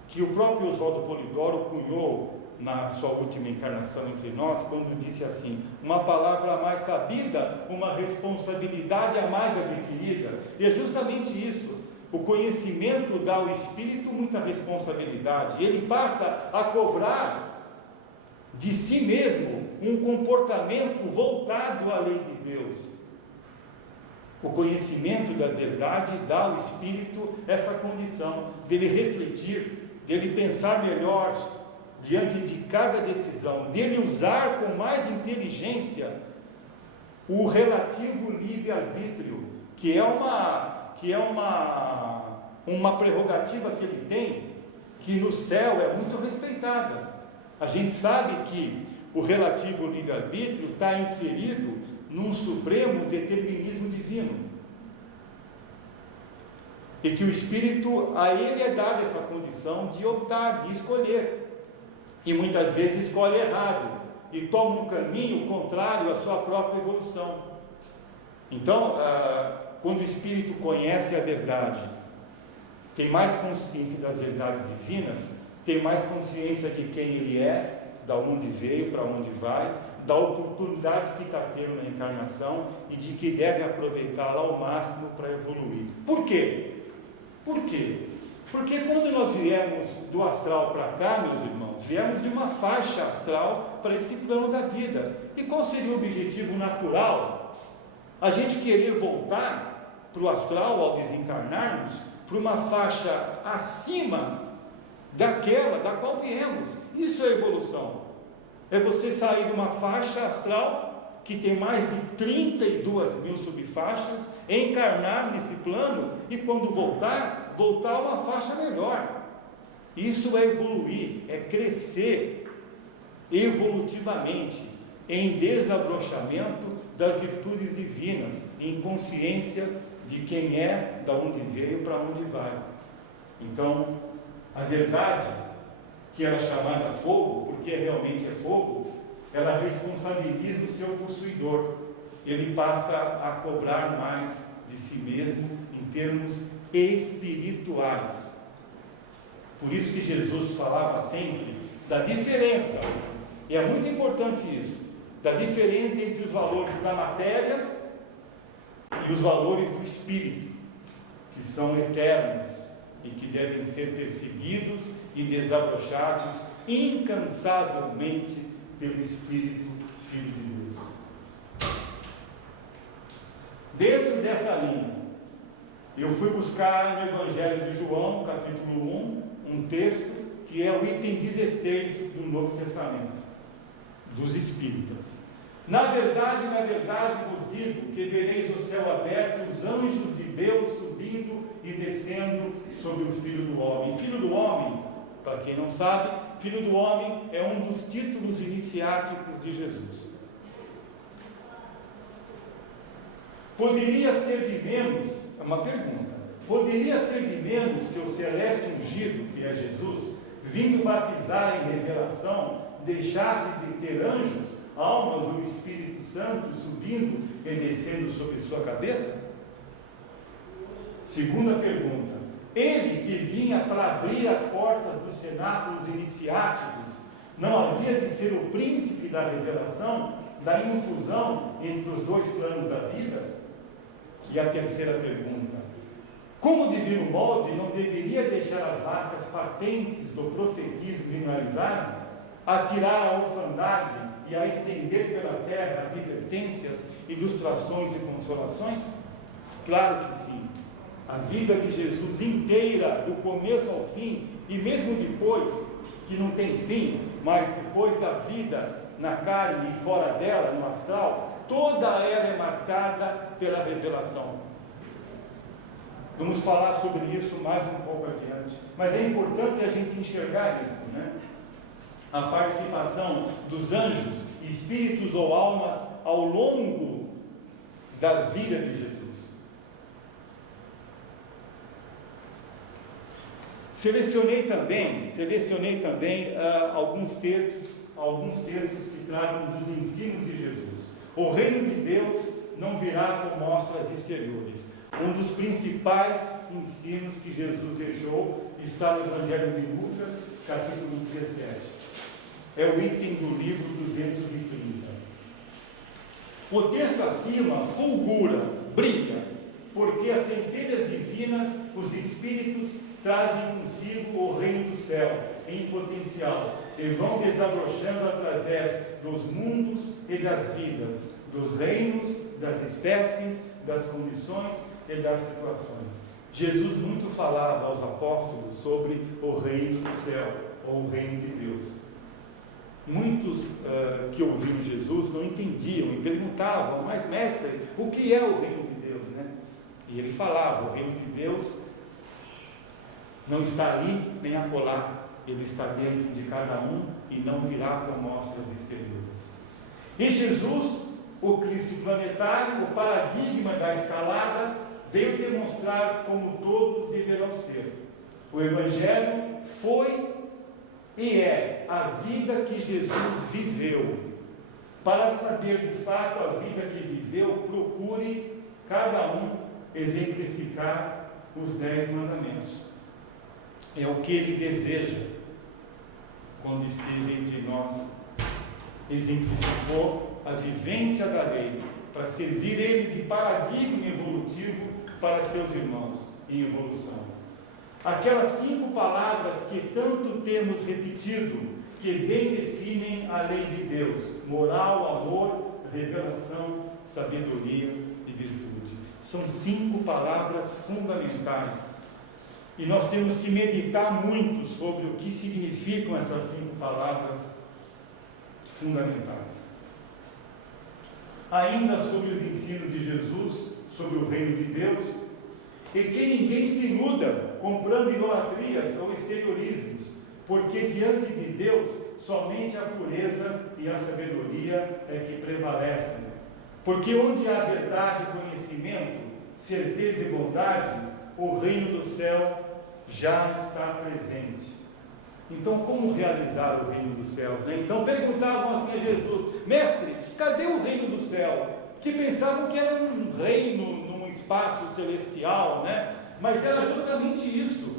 que o próprio Oswaldo Polidoro cunhou na sua última encarnação entre nós, quando disse assim: uma palavra a mais sabida, uma responsabilidade a mais adquirida. E é justamente isso. O conhecimento dá ao espírito muita responsabilidade. Ele passa a cobrar de si mesmo um comportamento voltado à lei de Deus. O conhecimento da verdade dá ao espírito essa condição dele refletir, dele pensar melhor diante de cada decisão, dele usar com mais inteligência o relativo livre-arbítrio, que é uma prerrogativa que ele tem, que no céu é muito respeitada. A gente sabe que o relativo livre-arbítrio está inserido num supremo determinismo divino, e que o Espírito, a ele é dada essa condição de optar, de escolher, e muitas vezes escolhe errado, e toma um caminho contrário à sua própria evolução. Então, quando o Espírito conhece a verdade, tem mais consciência das verdades divinas, tem mais consciência de quem ele é, da onde veio, para onde vai, da oportunidade que está tendo na encarnação e de que deve aproveitá-la ao máximo para evoluir. Por quê? Por quê? Porque quando nós viemos do astral para cá, meus irmãos, viemos de uma faixa astral para esse plano da vida. E qual seria o objetivo natural? A gente querer voltar para o astral ao desencarnarmos, para uma faixa acima daquela da qual viemos. Isso é evolução. É você sair de uma faixa astral que tem mais de 32 mil subfaixas, encarnar nesse plano e quando voltar a uma faixa melhor. Isso é evoluir, é crescer evolutivamente, em desabrochamento das virtudes divinas, em consciência de quem é, da onde veio, para onde vai. Então, a verdade, que era chamada fogo, porque realmente é fogo, ela responsabiliza o seu possuidor. Ele passa a cobrar mais de si mesmo em termos espirituais. Por isso que Jesus falava sempre da diferença, e é muito importante isso, da diferença entre os valores da matéria e os valores do espírito, que são eternos e que devem ser perseguidos e desabrochados incansavelmente pelo Espírito Filho de Deus. Dentro dessa linha, eu fui buscar no Evangelho de João, capítulo 1, um texto que é o item 16 do Novo Testamento, dos Espíritas. Na verdade, vos digo que vereis o céu aberto, os anjos de Deus subindo e descendo sobre o Filho do Homem. Filho do Homem, para quem não sabe, Filho do Homem é um dos títulos iniciáticos de Jesus. Poderia ser de menos, é uma pergunta, poderia ser de menos que o celeste ungido, que é Jesus, vindo batizar em revelação, deixasse de ter anjos, almas ou Espírito Santo subindo e descendo sobre sua cabeça? Segunda pergunta, ele que vinha para abrir as portas dos cenáculos iniciáticos, não havia de ser o príncipe da revelação, da infusão entre os dois planos da vida? E a terceira pergunta, como divino molde não deveria deixar as marcas patentes do profetismo mineralizado, a tirar a orfandade e a estender pela terra advertências, ilustrações e consolações? Claro que sim. A vida de Jesus inteira, do começo ao fim, e mesmo depois, que não tem fim, mas depois da vida na carne e fora dela, no astral, toda ela é marcada pela revelação. Vamos falar sobre isso mais um pouco adiante, mas é importante a gente enxergar isso, né? A participação dos anjos, espíritos ou almas ao longo da vida de Jesus. Selecionei também alguns textos alguns textos que tratam dos ensinos de Jesus. O reino de Deus não virá com mostras exteriores. Um dos principais ensinos que Jesus deixou está no Evangelho de Lucas, capítulo 17. É o item do livro 230. O texto acima fulgura, brilha, porque as centelhas divinas, os Espíritos, trazem consigo o reino do céu em potencial e vão desabrochando através dos mundos e das vidas, dos reinos, das espécies, das condições e das situações. Jesus muito falava aos apóstolos sobre o reino do céu, ou o reino de Deus. Muitos que ouviram Jesus não entendiam e perguntavam, mas mestre, o que é o reino de Deus, né? E ele falava, o reino de Deus não está ali nem acolá, ele está dentro de cada um e não virá com mostras exteriores. E Jesus, o Cristo planetário, o paradigma da escalada, veio demonstrar como todos deverão ser. O Evangelho foi e é a vida que Jesus viveu. Para saber de fato a vida que viveu, procure cada um exemplificar os 10 mandamentos. É o que ele deseja quando esteve entre nós. Exemplificou a vivência da lei para servir ele de paradigma evolutivo para seus irmãos em evolução. Aquelas 5 palavras que tanto temos repetido, que bem definem a lei de Deus: moral, amor, revelação, sabedoria e virtude. São 5 palavras fundamentais. E nós temos que meditar muito sobre o que significam essas 5 palavras fundamentais. Ainda sobre os ensinos de Jesus, sobre o reino de Deus, e que ninguém se iluda comprando idolatrias ou exteriorismos, porque diante de Deus somente a pureza e a sabedoria é que prevalecem. Porque onde há verdade, conhecimento, certeza e bondade, o reino do céu já está presente. Então, como realizar o reino dos céus, né? Então perguntavam assim a Jesus: mestre, cadê o reino do céu? Que pensavam que era um reino num espaço celestial, né? Mas era justamente isso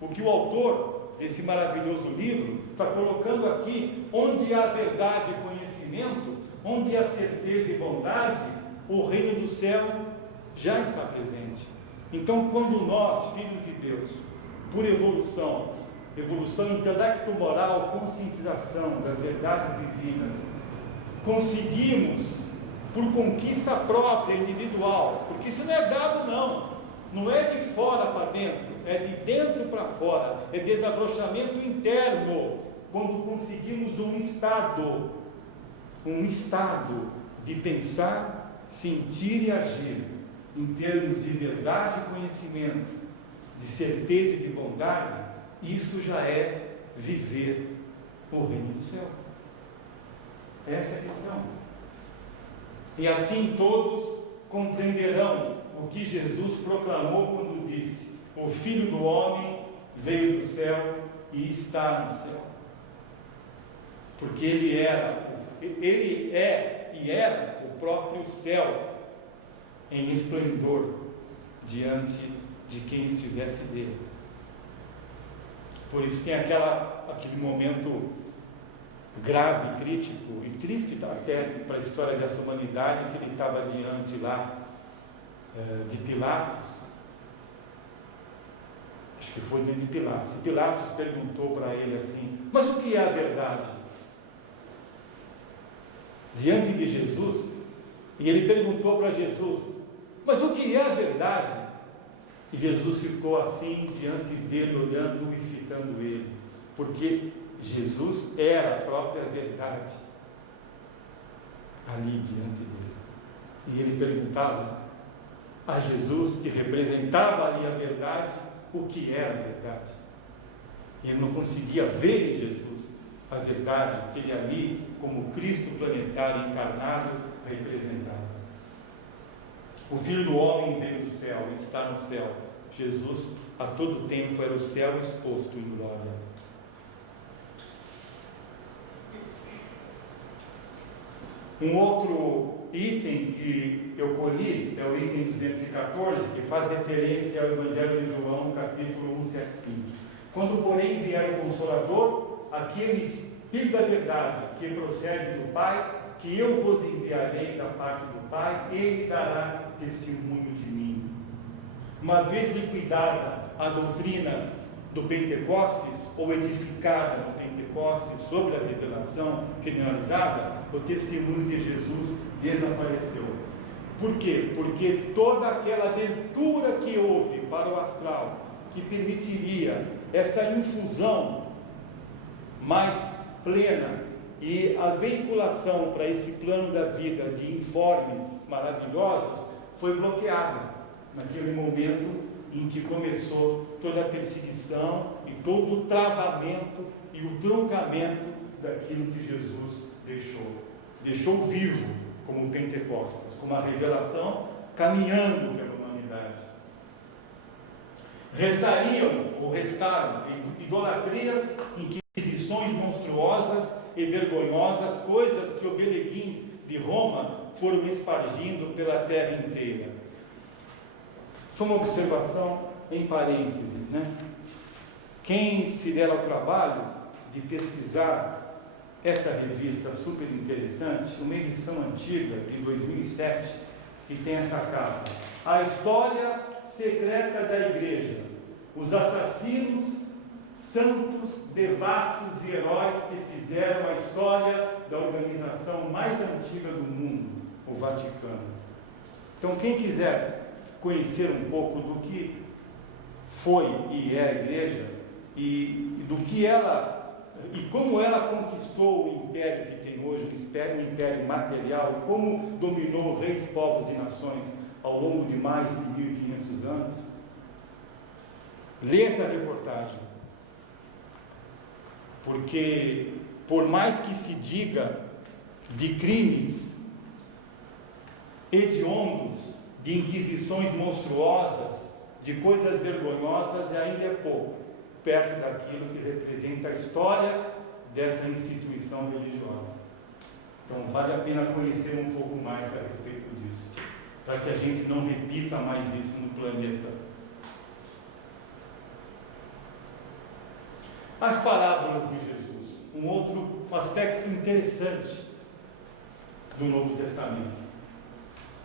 o que o autor desse maravilhoso livro está colocando aqui. Onde há verdade e conhecimento, onde há certeza e bondade, o reino do céu já está presente. Então, quando nós, filhos de Deus, por evolução intelecto-moral, conscientização das verdades divinas, conseguimos, por conquista própria, individual, porque isso não é dado não é de fora para dentro, é de dentro para fora, é desabrochamento interno, quando conseguimos um estado de pensar, sentir e agir, em termos de verdade e conhecimento, de certeza e de bondade, isso já é viver o reino do céu. Essa é a questão. E assim todos compreenderão o que Jesus proclamou quando disse: o Filho do Homem veio do céu e está no céu. Porque ele é e era o próprio céu em esplendor diante de quem estivesse dele. Por isso tem aquele momento grave, crítico e triste até para a história dessa humanidade, que ele estava diante lá de Pilatos. Acho que foi diante de Pilatos. E Pilatos perguntou para ele assim: mas o que é a verdade? Diante de Jesus. E ele perguntou para Jesus: mas o que é a verdade? E Jesus ficou assim diante dele, olhando e fitando ele, porque Jesus era a própria verdade ali diante dele. E ele perguntava a Jesus, que representava ali a verdade, o que era a verdade. E ele não conseguia ver em Jesus a verdade que ele ali, como Cristo planetário encarnado, representava. O Filho do Homem veio do céu, está no céu. Jesus, a todo tempo, era o céu exposto em glória. Um outro item que eu colhi é o item 214, que faz referência ao Evangelho de João, capítulo 175. Quando, porém, vier o Consolador, aquele Espírito da verdade que procede do Pai, que eu vos enviarei da parte do Pai, ele dará testemunho de mim. Uma vez liquidada a doutrina do Pentecostes, ou edificada no Pentecostes sobre a revelação generalizada, o testemunho de Jesus desapareceu. Por quê? Porque toda aquela abertura que houve para o astral, que permitiria essa infusão mais plena e a veiculação para esse plano da vida de informes maravilhosos, foi bloqueada naquele momento em que começou toda a perseguição e todo o travamento e o truncamento daquilo que Jesus deixou vivo como Pentecostes, como a revelação caminhando pela humanidade. Restaram idolatrias, inquisições monstruosas e vergonhosas, coisas que os beleguins de Roma foram espargindo pela terra inteira. Só uma observação em parênteses, né? Quem se der ao trabalho de pesquisar essa revista super interessante, uma edição antiga de 2007, que tem essa capa: A História Secreta da Igreja, os assassinos, santos, devassos e heróis que fizeram a história da organização mais antiga do mundo, o Vaticano. Então, quem quiser conhecer um pouco do que foi e é a igreja e do que ela e como ela conquistou o império que tem hoje, um império material, como dominou reis, povos e nações ao longo de mais de 1500 anos, lê essa reportagem, porque por mais que se diga de crimes hediondos, de inquisições monstruosas, de coisas vergonhosas, ainda é pouco, perto daquilo que representa a história dessa instituição religiosa. Então vale a pena conhecer um pouco mais a respeito disso, para que a gente não repita mais isso no planeta. As parábolas de Jesus, um outro aspecto interessante do Novo Testamento.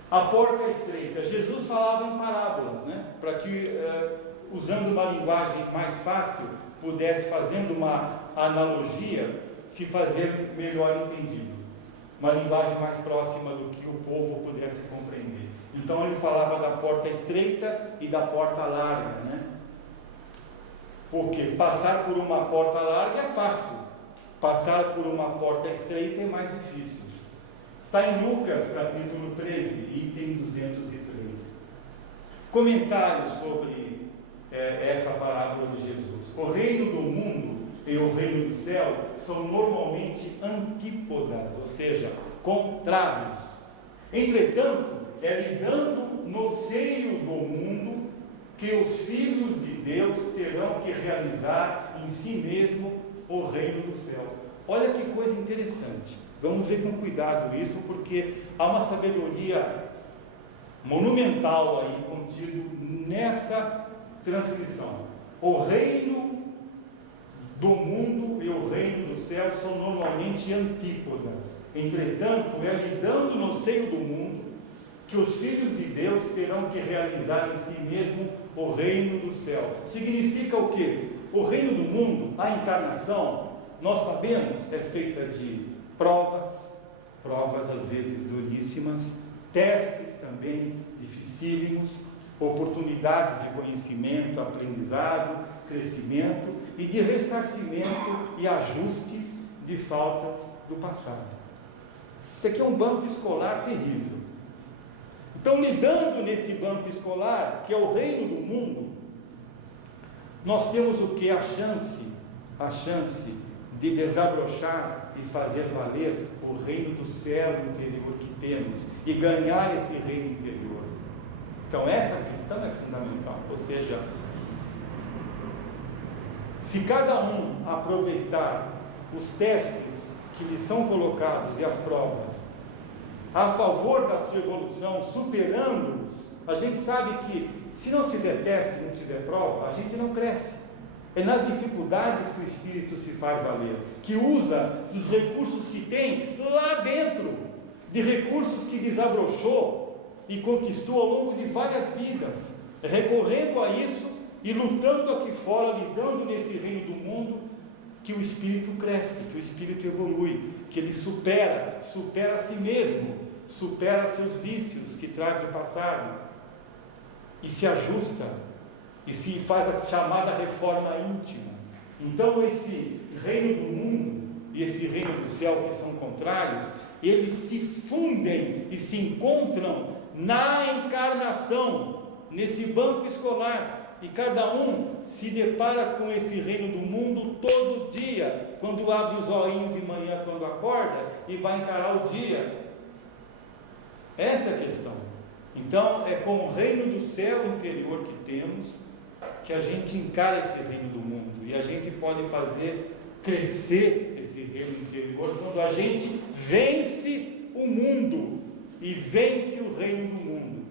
A porta estreita. Jesus falava em parábolas, né? Para que, usando uma linguagem mais fácil, pudesse, fazendo uma analogia, se fazer melhor entendido. Uma linguagem mais próxima do que o povo pudesse compreender. Então ele falava da porta estreita e da porta larga, né? Porque passar por uma porta larga é fácil, passar por uma porta estreita é mais difícil. Está em Lucas, capítulo 13, item 203. Comentários sobre essa parábola de Jesus. O reino do mundo e o reino do céu são normalmente antípodas, ou seja, contrários. Entretanto, é lidando no seio do mundo que os filhos de Deus terão que realizar em si mesmo o reino do céu. Olha que coisa interessante. Vamos ver com cuidado isso, porque há uma sabedoria monumental aí contido nessa transcrição. O reino do mundo e o reino do céu são normalmente antípodas. Entretanto, é lidando no seio do mundo que os filhos de Deus terão que realizar em si mesmo o reino do céu. Significa o quê? O reino do mundo, a encarnação, nós sabemos, é feita de provas às vezes duríssimas, testes também dificílimos, oportunidades de conhecimento, aprendizado, crescimento e de ressarcimento e ajustes de faltas do passado. Isso aqui é um banco escolar terrível. Então, lidando nesse banco escolar, que é o reino do mundo, nós temos o que? A chance de desabrochar e fazer valer o reino do céu interior que temos e ganhar esse reino interior. Então essa questão é fundamental, ou seja, se cada um aproveitar os testes que lhe são colocados e as provas a favor da sua evolução, superando-os. A gente sabe que se não tiver teste, não tiver prova, a gente não cresce. É nas dificuldades que o Espírito se faz valer, que usa dos recursos que tem lá dentro, de recursos que desabrochou e conquistou ao longo de várias vidas, recorrendo a isso e lutando aqui fora, lidando nesse reino do mundo, que o Espírito cresce, que o Espírito evolui, que ele supera a si mesmo, supera seus vícios que traz do passado, e se ajusta, e se faz a chamada reforma íntima. Então esse reino do mundo e esse reino do céu, que são contrários, eles se fundem e se encontram na encarnação, nesse banco escolar, e cada um se depara com esse reino do mundo todo dia, quando abre os olhinhos de manhã, quando acorda, e vai encarar o dia. Essa é a questão. Então é com o reino do céu interior que temos, que a gente encara esse reino do mundo, e a gente pode fazer crescer esse reino interior quando a gente vence o mundo e vence o reino do mundo.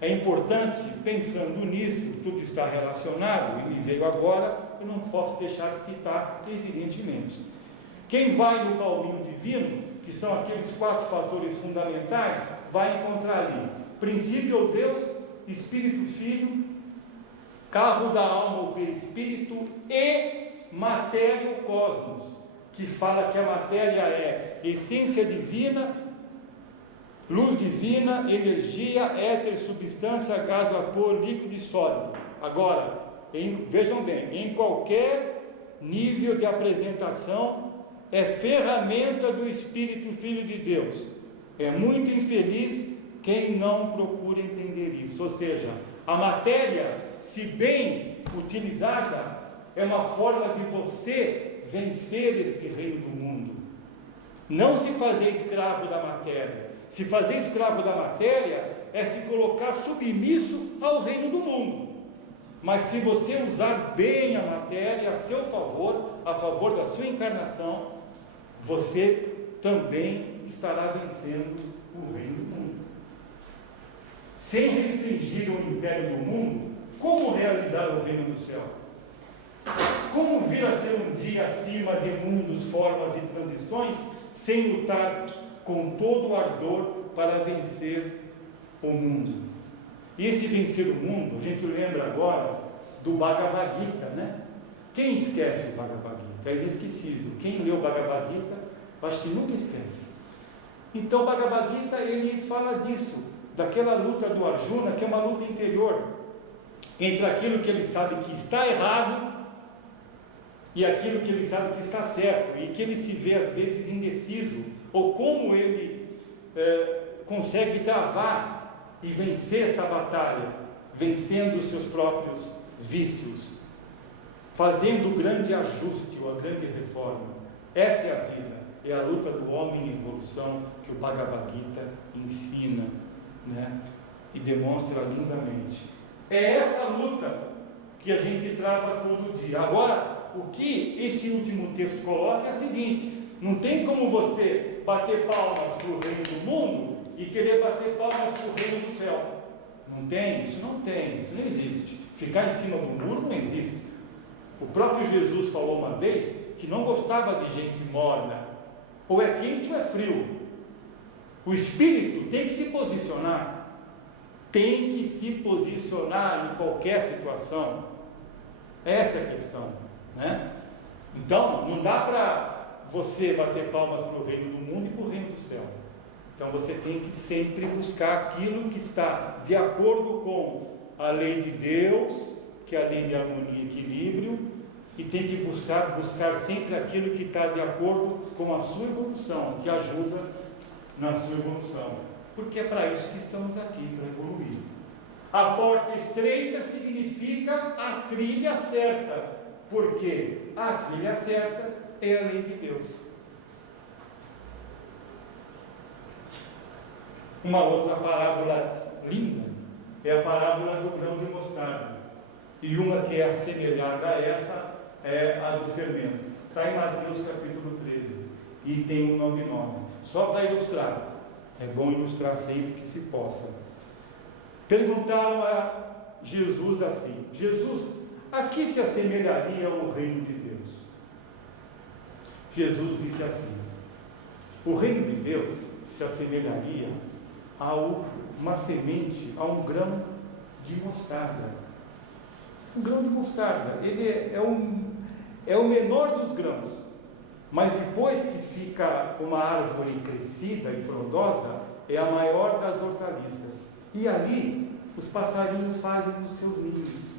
É importante, pensando nisso, tudo está relacionado, e me veio agora, eu não posso deixar de citar, evidentemente. Quem vai no caminho divino, que são aqueles 4 fatores fundamentais, vai encontrar ali: princípio ou Deus, Espírito Filho, carro da alma ou perispírito, e matéria ou cosmos, que fala que a matéria é essência divina, luz divina, energia, éter, substância, gás, vapor, líquido e sólido. Agora, vejam bem, em qualquer nível de apresentação, é ferramenta do Espírito Filho de Deus. É muito infeliz quem não procura entender isso. Ou seja, a matéria, se bem utilizada, é uma forma de você vencer esse reino do mundo. Não se fazer escravo da matéria. Se fazer escravo da matéria é se colocar submisso ao reino do mundo. Mas se você usar bem a matéria a seu favor, a favor da sua encarnação, você também estará vencendo o reino do mundo. Sem restringir o império do mundo, como realizar o reino do céu? Como vir a ser um dia acima de mundos, formas e transições, sem lutar com todo o ardor para vencer o mundo? E esse vencer o mundo, a gente lembra agora do Bhagavad Gita, né? Quem esquece o Bhagavad Gita? É inesquecível. Quem leu o Bhagavad Gita, acho que nunca esquece. Então o Bhagavad Gita, ele fala disso, daquela luta do Arjuna, que é uma luta interior, entre aquilo que ele sabe que está errado e aquilo que ele sabe que está certo, e que ele se vê às vezes indeciso, ou como ele consegue travar e vencer essa batalha, vencendo os seus próprios vícios, fazendo o grande ajuste ou a grande reforma. Essa é a vida, é a luta do homem em evolução que o Bhagavad Gita ensina, né? E demonstra lindamente. É essa luta que a gente trava todo dia. Agora, o que esse último texto coloca é o seguinte: não tem como você bater palmas para o reino do mundo e querer bater palmas para o reino do céu. Não tem, isso não tem, isso não existe. Ficar em cima do muro não existe. O próprio Jesus falou uma vez que não gostava de gente morna, ou é quente ou é frio. O espírito tem que se posicionar, tem que se posicionar em qualquer situação. Essa é a questão, né? Então, não dá para você bater palmas para o reino do mundo e para o reino do céu. Então você tem que sempre buscar aquilo que está de acordo com a lei de Deus, que é a lei de harmonia e equilíbrio, e tem que buscar sempre aquilo que está de acordo com a sua evolução, que ajuda na sua evolução, porque é para isso que estamos aqui, para evoluir. A porta estreita significa a trilha certa, porque a trilha certa é a lei de Deus. Uma outra parábola linda é a parábola do grão de mostarda, e uma que é assemelhada a essa é a do fermento. Está em Mateus capítulo 13, e tem 1,99. Só para ilustrar, É bom ilustrar sempre que se possa. Perguntaram a Jesus assim: Jesus, a que se assemelharia o reino de Deus? Jesus disse assim: o reino de Deus se assemelharia a uma semente, a um grão de mostarda. Um grão de mostarda, ele é o menor dos grãos, mas depois que fica uma árvore crescida e frondosa, é a maior das hortaliças. E ali os passarinhos fazem os seus ninhos.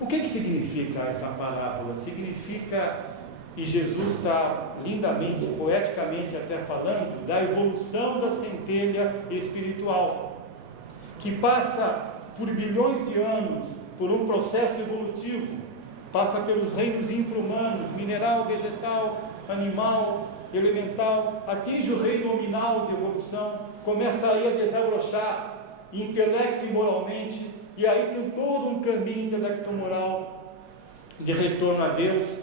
O que significa essa parábola? Significa, e Jesus está lindamente, poeticamente até falando, da evolução da centelha espiritual, que passa por bilhões de anos, por um processo evolutivo, passa pelos reinos infra-humanos, mineral, vegetal, animal, elemental, atinge o reino nominal de evolução, começa aí a desabrochar intelecto e moralmente, e aí tem todo um caminho intelecto-moral de retorno a Deus,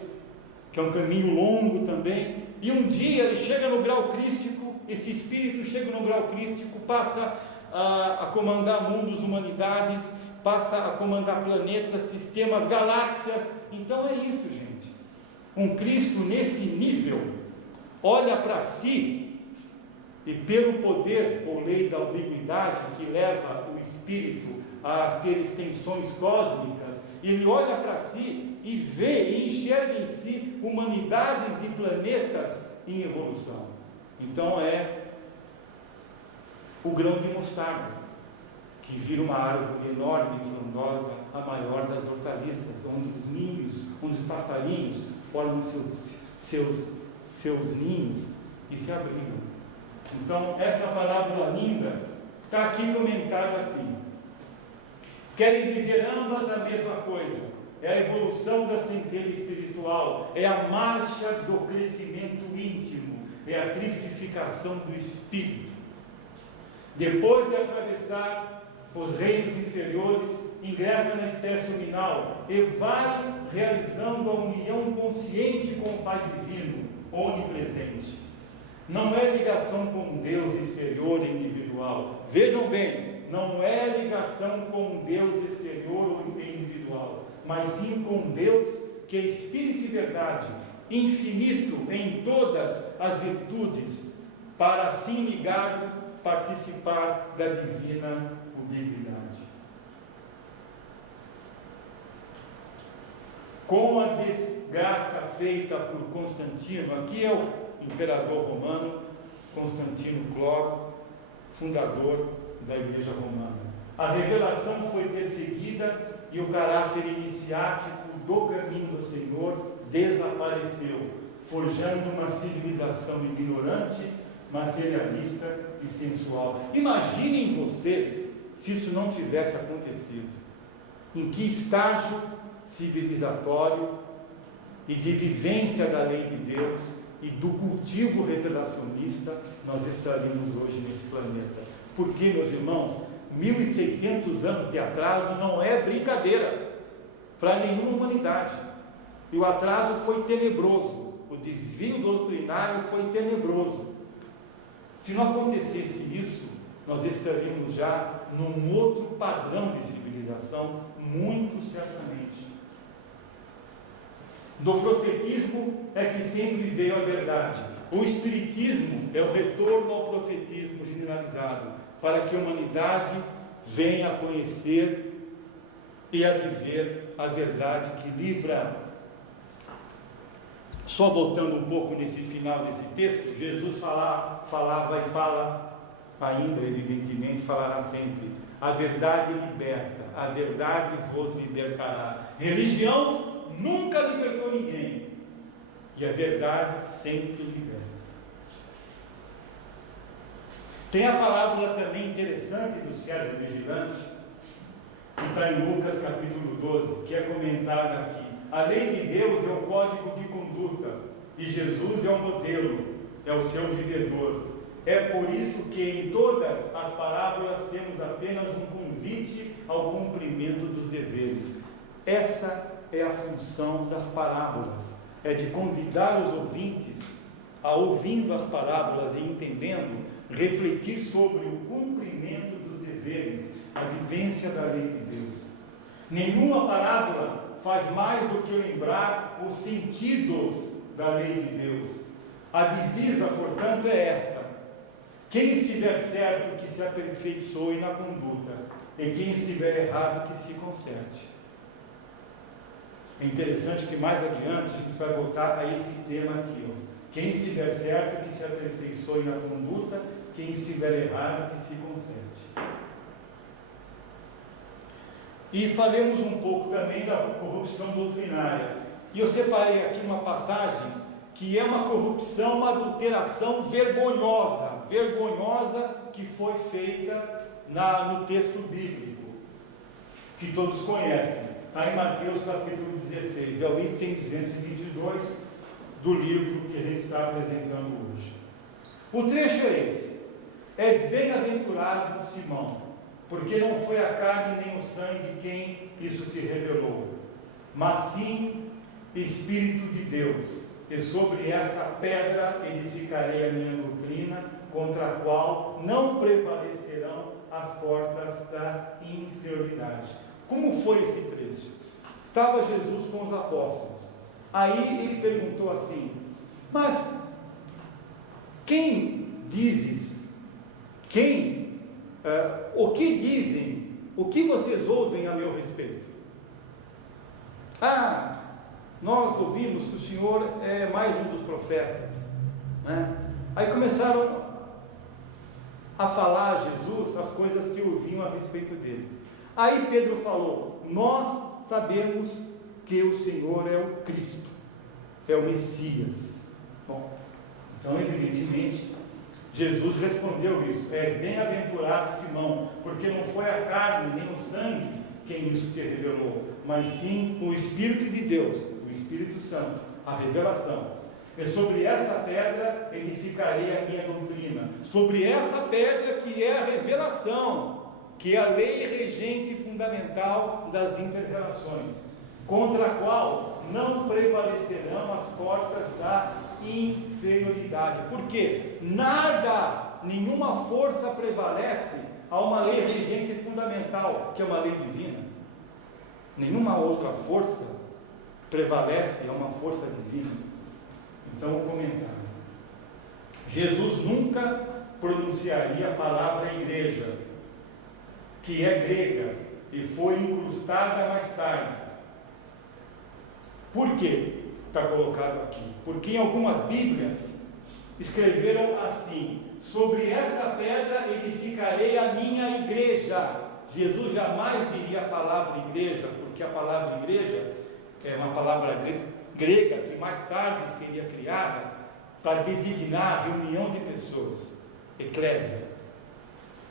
que é um caminho longo também, e um dia ele chega no grau crístico, esse espírito chega no grau crístico, passa a comandar mundos, humanidades, passa a comandar planetas, sistemas, galáxias. Então é isso, gente. Um Cristo nesse nível olha para si e, pelo poder ou lei da ambiguidade que leva o espírito a ter extensões cósmicas, ele olha para si e vê e enxerga em si humanidades e planetas em evolução. Então é o grão de mostarda, que vira uma árvore enorme e frondosa, a maior das hortaliças, onde os ninhos, onde os passarinhos formam seus ninhos e se abrigam. Então, essa parábola linda está aqui comentada assim: querem dizer ambas a mesma coisa, é a evolução da centelha espiritual, é a marcha do crescimento íntimo, é a cristificação do espírito. Depois de atravessar os reinos inferiores, ingressa na espécie nominal e vai realizando a união consciente com o Pai Divino, onipresente. Não é ligação com um Deus exterior e individual. Vejam bem, não é ligação com um Deus exterior e individual, mas sim com Deus que é Espírito e verdade, infinito em todas as virtudes, para assim ligado participar da divina ubiquidade. Com a desgraça feita por Constantino, aqui é o imperador romano, Constantino Cloro, fundador da Igreja Romana. A revelação foi perseguida e o caráter iniciático do caminho do Senhor desapareceu, forjando uma civilização ignorante, materialista e sensual. Imaginem vocês se isso não tivesse acontecido. Em que estágio civilizatório e de vivência da lei de Deus e do cultivo revelacionista nós estaríamos hoje nesse planeta? Porque, meus irmãos, 1600 anos de atraso não é brincadeira para nenhuma humanidade. E o atraso foi tenebroso, o desvio doutrinário foi tenebroso. Se não acontecesse isso, nós estaríamos já num outro padrão de civilização, muito certamente. Do profetismo é que sempre veio a verdade. O espiritismo é o retorno ao profetismo generalizado, para que a humanidade venha a conhecer e a viver a verdade que livra. Só voltando um pouco nesse final desse texto, Jesus falava e fala ainda, evidentemente, falará sempre: a verdade liberta, a verdade vos libertará. Religião nunca libertou ninguém, e a verdade sempre liberta. Tem a parábola também interessante do servo vigilante, que está em Lucas capítulo 12, que é comentada aqui. A lei de Deus é o código de conduta, e Jesus é o modelo, é o seu vivedor. É por isso que em todas as parábolas temos apenas um convite ao cumprimento dos deveres. Essa é a função das parábolas, é de convidar os ouvintes a, ouvindo as parábolas e entendendo, refletir sobre o cumprimento dos deveres, a vivência da lei de Deus. Nenhuma parábola faz mais do que lembrar os sentidos da lei de Deus. A divisa, portanto, é esta: quem estiver certo, que se aperfeiçoe na conduta, e quem estiver errado, que se conserte. É interessante que mais adiante a gente vai voltar a esse tema aqui, ó. Quem estiver certo, que se aperfeiçoe na conduta, quem estiver errado, que se conserte. E falemos um pouco também da corrupção doutrinária. E eu separei aqui uma passagem que é uma corrupção, uma adulteração vergonhosa que foi feita no texto bíblico, que todos conhecem. Está em Mateus capítulo 16, é o item 222 do livro que a gente está apresentando hoje. O trecho é esse: és bem-aventurado, Simão, porque não foi a carne nem o sangue quem isso te revelou, mas sim Espírito de Deus. E sobre essa pedra edificarei a minha doutrina, contra a qual não prevalecerão as portas da inferioridade. Como foi esse trecho? Estava Jesus com os apóstolos. Aí ele perguntou assim: mas quem dizes? O que dizem? O que vocês ouvem a meu respeito? Nós ouvimos que o Senhor é mais um dos profetas, né? Aí começaram a falar a Jesus as coisas que ouviam a respeito dele. Aí Pedro falou: nós sabemos que o Senhor é o Cristo, é o Messias. Bom, então evidentemente Jesus respondeu isso: és bem-aventurado, Simão, porque não foi a carne nem o sangue quem isso te revelou, mas sim o Espírito de Deus, o Espírito Santo, a revelação. E sobre essa pedra edificarei a minha doutrina, sobre essa pedra que é a revelação, que é a lei regente e fundamental das inter-relações, contra a qual não prevalecerão as portas da inferioridade. Porque nenhuma força prevalece a uma lei regente e fundamental, que é uma lei divina. Nenhuma outra força prevalece a uma força divina. Então, o comentário: Jesus nunca pronunciaria a palavra igreja, que é grega e foi incrustada mais tarde. Por quê? Está colocado aqui. Porque em algumas Bíblias escreveram assim: sobre essa pedra edificarei a minha igreja. Jesus jamais diria a palavra igreja, porque a palavra igreja é uma palavra grega que mais tarde seria criada para designar a reunião de pessoas, eclésia.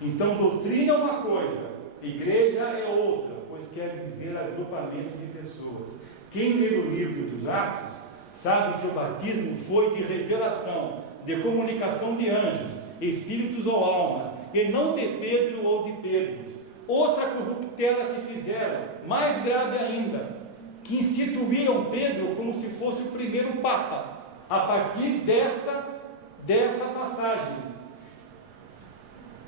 Então, doutrina é uma coisa, igreja é outra, pois quer dizer agrupamento de pessoas. Quem lê o livro dos Atos sabe que o batismo foi de revelação, de comunicação de anjos, espíritos ou almas, e não de Pedro ou de Pedros. Outra corruptela que fizeram, mais grave ainda, que instituíram Pedro como se fosse o primeiro Papa, a partir dessa passagem,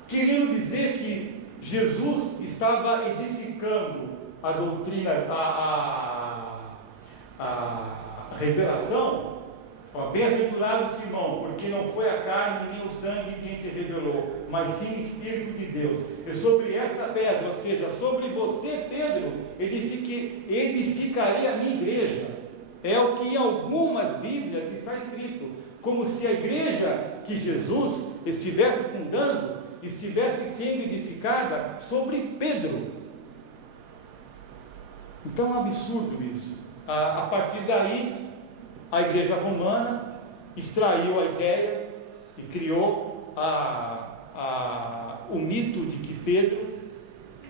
querendo dizer que Jesus estava edificando a doutrina, a revelação. Bem-aventurado Simão, porque não foi a carne nem o sangue quem te revelou, mas sim o Espírito de Deus. E sobre esta pedra, ou seja, sobre você, Pedro, edificarei a minha igreja. É o que em algumas Bíblias está escrito, como se a igreja que Jesus estivesse fundando, estivesse sendo edificada sobre Pedro. Então é um absurdo isso. A partir daí, a igreja romana extraiu a ideia e criou o mito de que Pedro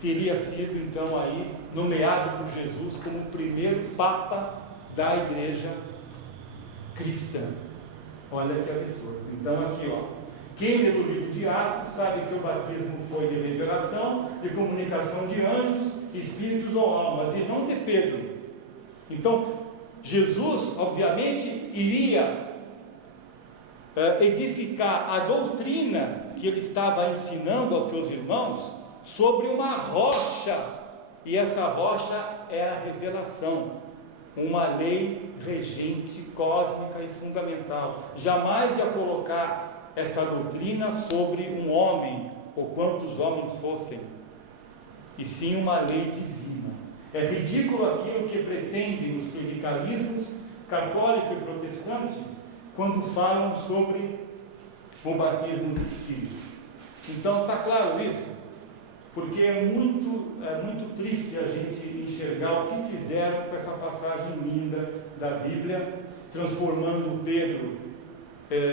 teria sido então aí nomeado por Jesus como o primeiro Papa da igreja cristã. Olha que absurdo. Então aqui, quem lê do livro de Atos sabe que o batismo foi de revelação, de comunicação de anjos, espíritos ou almas, e não de Pedro. Então Jesus, obviamente, iria edificar a doutrina que ele estava ensinando aos seus irmãos sobre uma rocha, e essa rocha é a revelação, uma lei regente, cósmica e fundamental. Jamais ia colocar essa doutrina sobre um homem, ou quantos homens fossem, e sim uma lei divina. É ridículo aquilo que pretendem os clericalismos católico e protestante quando falam sobre o batismo do Espírito. Então está claro isso, porque é muito triste a gente enxergar o que fizeram com essa passagem linda da Bíblia, transformando Pedro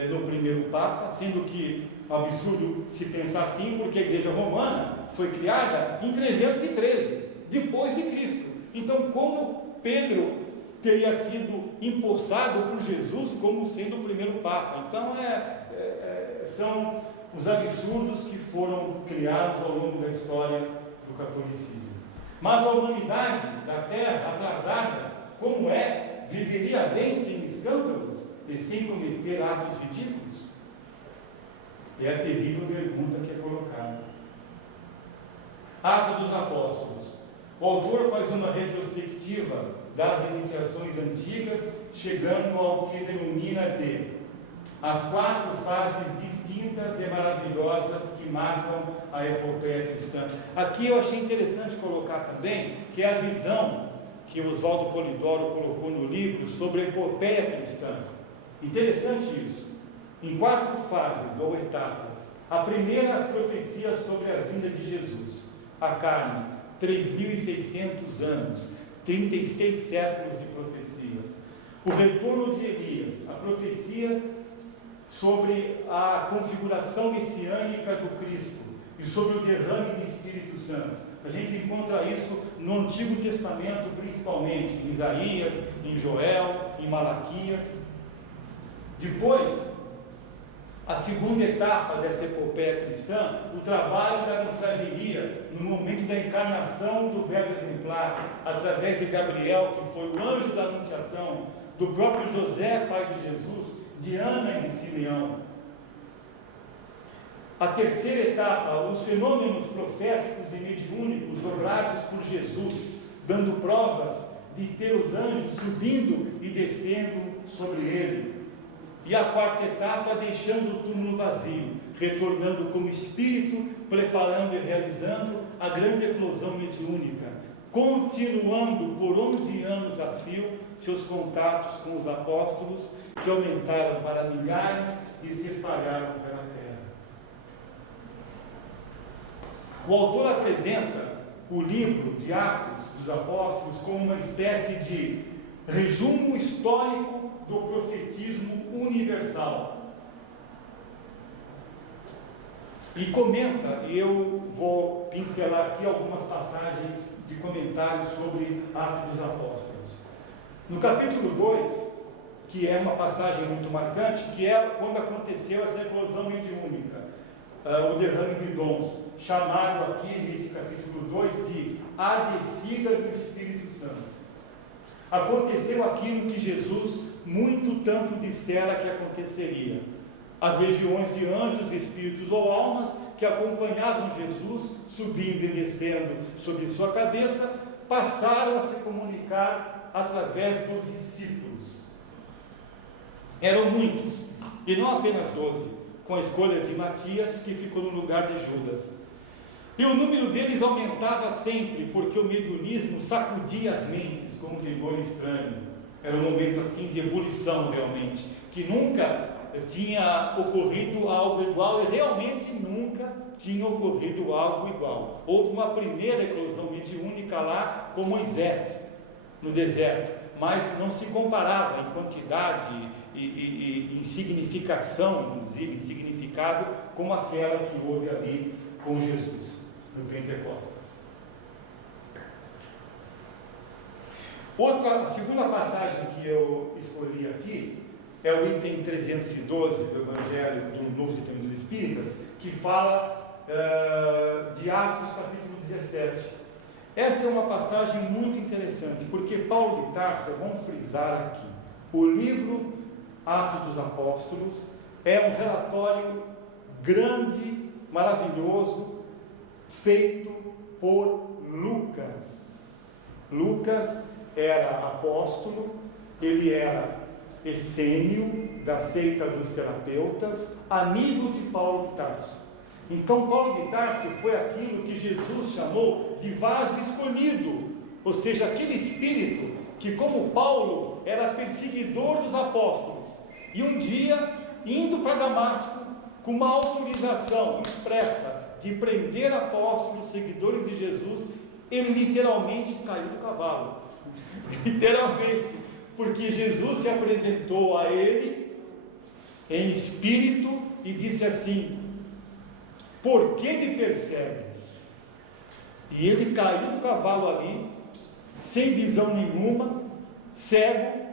no primeiro Papa, sendo que é um absurdo se pensar assim, porque a Igreja Romana foi criada em 313, depois de Cristo. Então, como Pedro teria sido empossado por Jesus como sendo o primeiro Papa? Então, são os absurdos que foram criados ao longo da história do catolicismo. Mas a humanidade da Terra, atrasada como viveria bem sem escândalos e sem cometer atos ridículos? É a terrível pergunta que é colocada. Atos dos Apóstolos. O autor faz uma retrospectiva das iniciações antigas, chegando ao que denomina de as 4 fases distintas e maravilhosas que marcam a epopeia cristã. Aqui eu achei interessante colocar também que é a visão que Oswaldo Polidoro colocou no livro sobre a epopeia cristã. Interessante isso. Em 4 fases ou etapas. A primeira, as profecias sobre a vinda de Jesus, a carne, 3.600 anos, 36 séculos de profecias. O retorno de Elias, a profecia sobre a configuração messiânica do Cristo e sobre o derrame do Espírito Santo. A gente encontra isso no Antigo Testamento, principalmente em Isaías, em Joel, em Malaquias. Depois, a segunda etapa dessa epopeia cristã, o trabalho da mensageria no momento da encarnação do Verbo exemplar, através de Gabriel, que foi o anjo da anunciação, do próprio José, pai de Jesus, de Ana e de Simeão. A terceira etapa, os fenômenos proféticos e mediúnicos obrados por Jesus, dando provas de ter os anjos subindo e descendo sobre ele. E a quarta etapa, deixando o túmulo vazio, retornando como espírito, preparando e realizando a grande eclosão mediúnica, continuando por 11 anos a fio seus contatos com os apóstolos, que aumentaram para milhares e se espalharam pela terra. O autor apresenta o livro de Atos dos Apóstolos como uma espécie de resumo histórico do profetismo universal. E comenta, e eu vou pincelar aqui algumas passagens de comentários sobre Atos dos Apóstolos. No capítulo 2, que é uma passagem muito marcante, que é quando aconteceu essa eclosão mediúnica, o derrame de dons, chamado aqui nesse capítulo 2 de a descida do Espírito Santo. Aconteceu aquilo que Jesus muito tanto dissera que aconteceria. As legiões de anjos, espíritos ou almas que acompanhavam Jesus, subindo e descendo sobre sua cabeça, passaram a se comunicar através dos discípulos. Eram muitos, e não apenas 12, com a escolha de Matias, que ficou no lugar de Judas. E o número deles aumentava sempre, porque o mediunismo sacudia as mentes com um vigor estranho. Era um momento assim de ebulição realmente, que nunca tinha ocorrido algo igual, e realmente nunca tinha ocorrido algo igual. Houve uma primeira eclosão mediúnica lá com Moisés, no deserto, mas não se comparava em quantidade e em significação, inclusive em significado, como aquela que houve ali com Jesus, no Pentecostes. A segunda passagem que eu escolhi aqui é o item 312 do Evangelho do Novo Testamento dos Espíritas, que fala de Atos capítulo 17. Essa é uma passagem muito interessante, porque Paulo de Tarso, vamos frisar aqui, o livro Atos dos Apóstolos é um relatório grande, maravilhoso, feito por Lucas. Lucas era apóstolo, ele era essênio da seita dos terapeutas, amigo de Paulo de Tarso. Então Paulo de Tarso foi aquilo que Jesus chamou de vaso escolhido, ou seja, aquele espírito que, como Paulo, era perseguidor dos apóstolos, e um dia, indo para Damasco, com uma autorização expressa de prender apóstolos, seguidores de Jesus, ele literalmente caiu do cavalo, literalmente, porque Jesus se apresentou a ele em espírito e disse assim: por que me persegues? E ele caiu do cavalo ali, sem visão nenhuma, cego,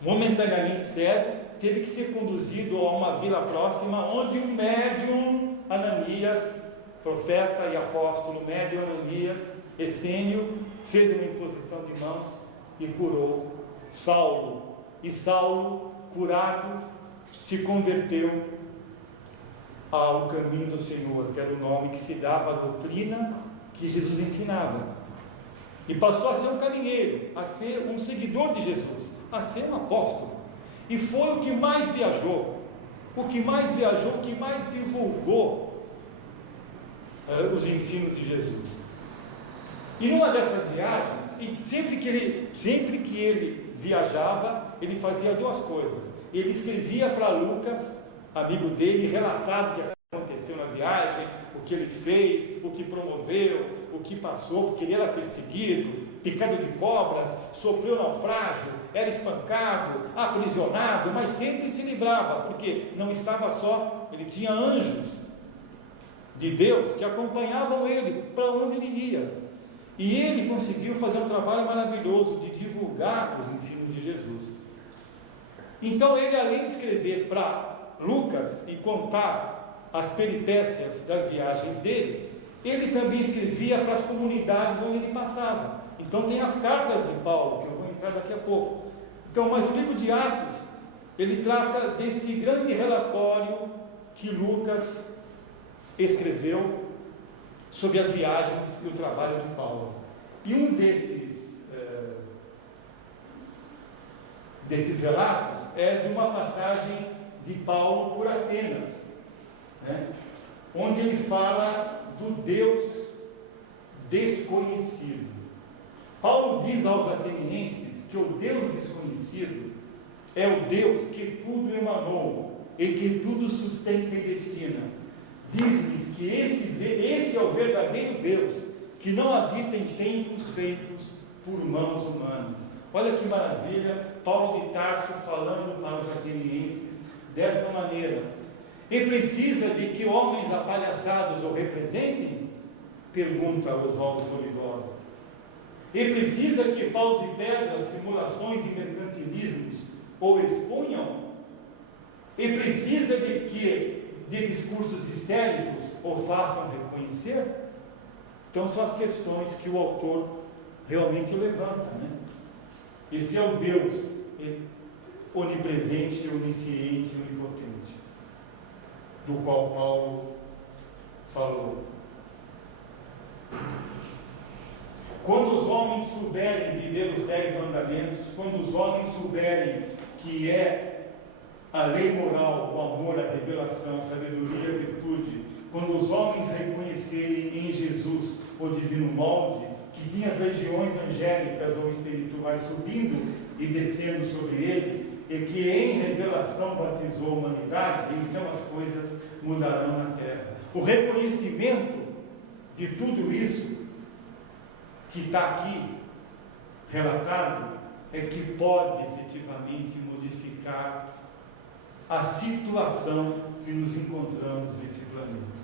momentaneamente cego, teve que ser conduzido a uma vila próxima, onde um médium, Ananias, profeta e apóstolo, médium Ananias, essênio, fez uma imposição de mãos e curou Saulo. E Saulo, curado, se converteu ao caminho do Senhor, que era o nome que se dava à doutrina que Jesus ensinava, e passou a ser um caminheiro, a ser um seguidor de Jesus, a ser um apóstolo, e foi o que mais viajou, o que mais divulgou os ensinos de Jesus. E numa dessas viagens, e sempre que ele viajava, ele fazia duas coisas: ele escrevia para Lucas, amigo dele, relatava o que aconteceu na viagem, o que ele fez, o que promoveu, o que passou, porque ele era perseguido, picado de cobras, sofreu naufrágio, era espancado, aprisionado, mas sempre se livrava, porque não estava só, ele tinha anjos de Deus que acompanhavam ele para onde ele ia. E ele conseguiu fazer um trabalho maravilhoso de divulgar os ensinos de Jesus. Então ele, além de escrever para Lucas e contar as peripécias das viagens dele, ele também escrevia para as comunidades onde ele passava. Então tem as cartas de Paulo, que eu vou entrar daqui a pouco. Então, mas o livro de Atos, ele trata desse grande relatório que Lucas escreveu sobre as viagens e o trabalho de Paulo. E um desses relatos é de uma passagem de Paulo por Atenas, né? Onde ele fala do Deus desconhecido. Paulo diz aos atenienses que o Deus desconhecido é o Deus que tudo emanou e que tudo sustenta e destina. Diz-lhes que esse é o verdadeiro Deus, que não habita em templos feitos por mãos humanas. Olha que maravilha, Paulo de Tarso falando para os atenienses dessa maneira. E precisa de que homens apalhaçados o representem? Pergunta Oswaldo Polidoro. E precisa que paus e pedras, simulações e mercantilismos o exponham? E precisa de discursos histéricos o façam reconhecer? Então são as questões que o autor realmente levanta, né? Esse é o Deus onipresente, onisciente, onipotente, do qual Paulo falou. Quando os homens souberem viver os 10 mandamentos, quando os homens souberem que é a lei moral, o amor, a revelação, a sabedoria, a virtude, quando os homens reconhecerem em Jesus o divino molde, que tinha as legiões angélicas ou espirituais subindo e descendo sobre ele, e que em revelação batizou a humanidade, então as coisas mudarão na terra. O reconhecimento de tudo isso que está aqui relatado é que pode efetivamente modificar a situação que nos encontramos nesse planeta.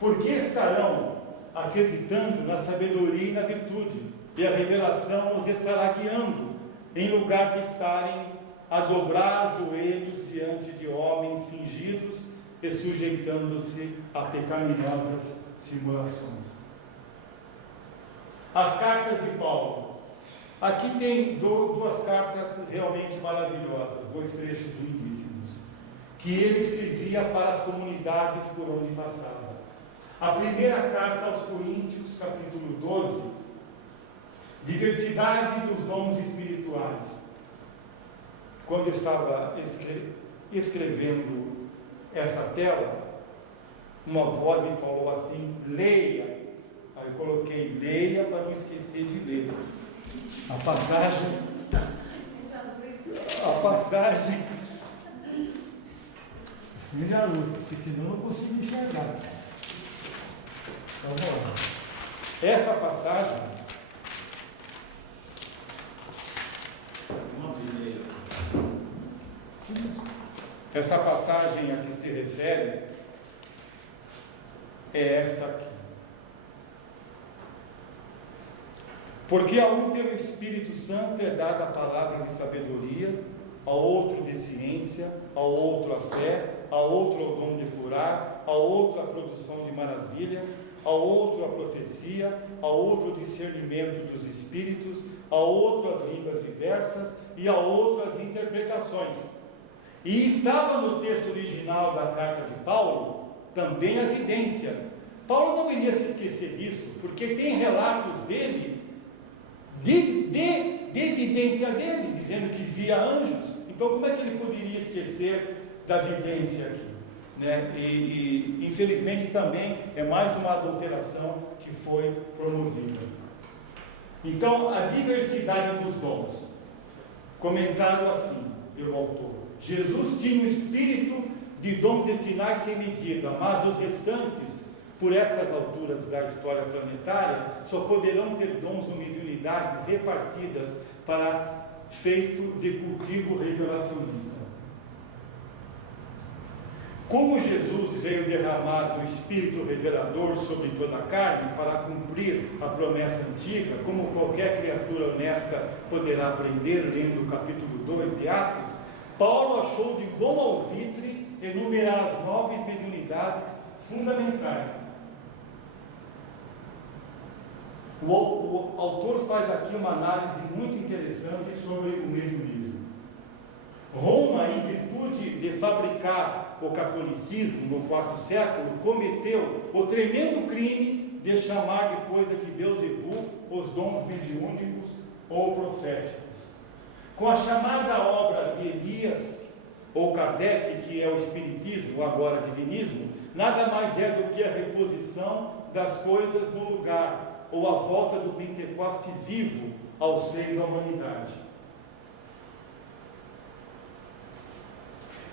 Porque estarão acreditando na sabedoria e na virtude, e a revelação os estará guiando, em lugar de estarem a dobrar os joelhos diante de homens fingidos e sujeitando-se a pecaminosas simulações. As cartas de Paulo. Aqui tem duas cartas realmente maravilhosas, dois trechos lindíssimos. que ele escrevia para as comunidades por onde passava. A primeira carta aos Coríntios, capítulo 12, diversidade dos dons espirituais. Quando eu estava escrevendo essa tela, uma voz me falou assim: leia. Aí eu coloquei leia para não esquecer de ler. A passagem. Seja a luz, porque senão eu não consigo enxergar. Então vamos lá. Essa passagem. Essa passagem a que se refere é esta aqui. Porque a um pelo Espírito Santo é dada a palavra de sabedoria, a outro de ciência, a outro a fé, a outro o dom de curar, a outro a produção de maravilhas, a outro a profecia, a outro o discernimento dos espíritos, a outro as línguas diversas e a outro as interpretações. E estava no texto original da carta de Paulo também a evidência. Paulo não iria se esquecer disso, porque tem relatos dele, de evidência dele, dizendo que via anjos. Então como é que ele poderia esquecer da evidência aqui? Né? E infelizmente também é mais uma adulteração que foi promovida. Então a diversidade dos dons, comentado assim pelo autor: Jesus tinha um espírito de dons e sinais sem medida, mas os restantes, por estas alturas da história planetária, só poderão ter dons ou mediunidades repartidas para feito de cultivo revelacionista. Como Jesus veio derramar do Espírito revelador sobre toda a carne para cumprir a promessa antiga, como qualquer criatura honesta poderá aprender lendo o capítulo 2 de Atos, Paulo achou de bom alvitre enumerar as 9 mediunidades fundamentais. O autor faz aqui uma análise muito interessante sobre o mediunismo. Roma, em virtude de fabricar o catolicismo no IV século, cometeu o tremendo crime de chamar de coisa de Beelzebul os dons mediúnicos ou proféticos. Com a chamada obra de Elias ou Kardec, que é o espiritismo, ou agora divinismo, nada mais é do que a reposição das coisas no lugar, ou a volta do Pentecoste vivo ao seio da humanidade.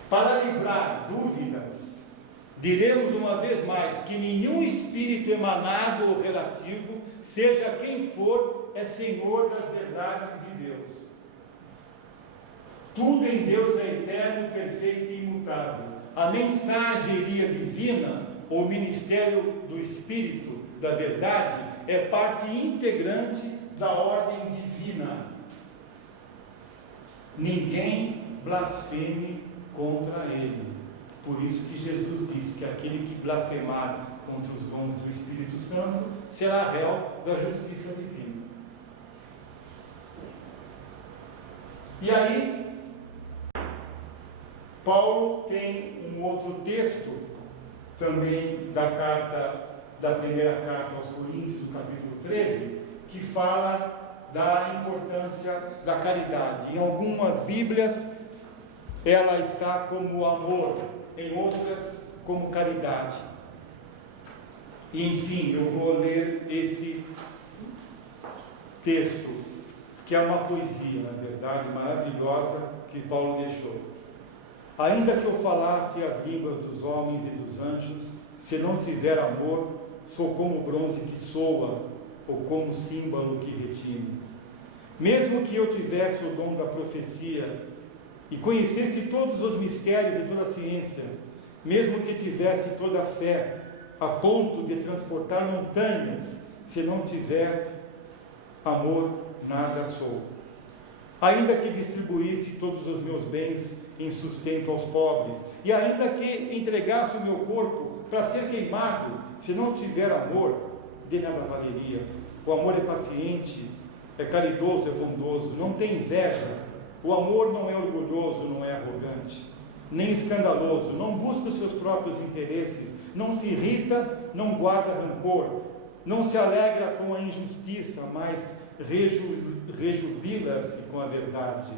Para livrar dúvidas, diremos uma vez mais que nenhum espírito emanado ou relativo, seja quem for, é senhor das verdades de Deus. Tudo em Deus é eterno, perfeito e imutável. A mensageria divina, ou ministério do Espírito da verdade, é parte integrante da ordem divina. Ninguém blasfeme contra ele. Por isso que Jesus disse que aquele que blasfemar contra os dons do Espírito Santo será réu da justiça divina. E aí, Paulo tem um outro texto também da primeira carta aos Coríntios, do capítulo 13, que fala da importância da caridade. Em algumas Bíblias ela está como amor, em outras como caridade. E, enfim, eu vou ler esse texto, que é uma poesia, na verdade, maravilhosa, que Paulo deixou. Ainda que eu falasse as línguas dos homens e dos anjos, se não tiver amor, sou como bronze que soa, ou como símbolo que retine. Mesmo que eu tivesse o dom da profecia e conhecesse todos os mistérios e toda a ciência, mesmo que tivesse toda a fé, a ponto de transportar montanhas, se não tiver amor, nada sou. Ainda que distribuísse todos os meus bens em sustento aos pobres, e ainda que entregasse o meu corpo para ser queimado, se não tiver amor, de nada valeria. O amor é paciente, é caridoso, é bondoso, não tem inveja. O amor não é orgulhoso, não é arrogante. nem escandaloso, não busca os seus próprios interesses, não se irrita, não guarda rancor, não se alegra com a injustiça, mas rejubila-se com a verdade.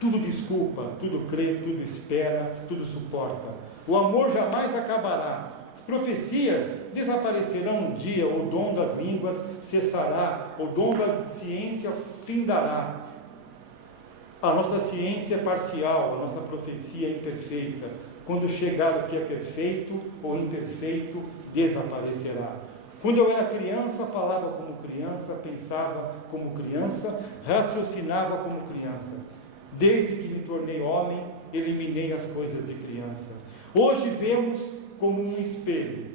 Tudo desculpa, tudo crê, tudo espera, tudo suporta. O amor jamais acabará. As profecias desaparecerão um dia, o dom das línguas cessará, o dom da ciência findará. A nossa ciência é parcial, a nossa profecia é imperfeita. Quando chegar o que é perfeito ou imperfeito, desaparecerá. Quando eu era criança, falava como criança, pensava como criança, raciocinava como criança. Desde que me tornei homem, eliminei as coisas de criança. Hoje vemos como um espelho,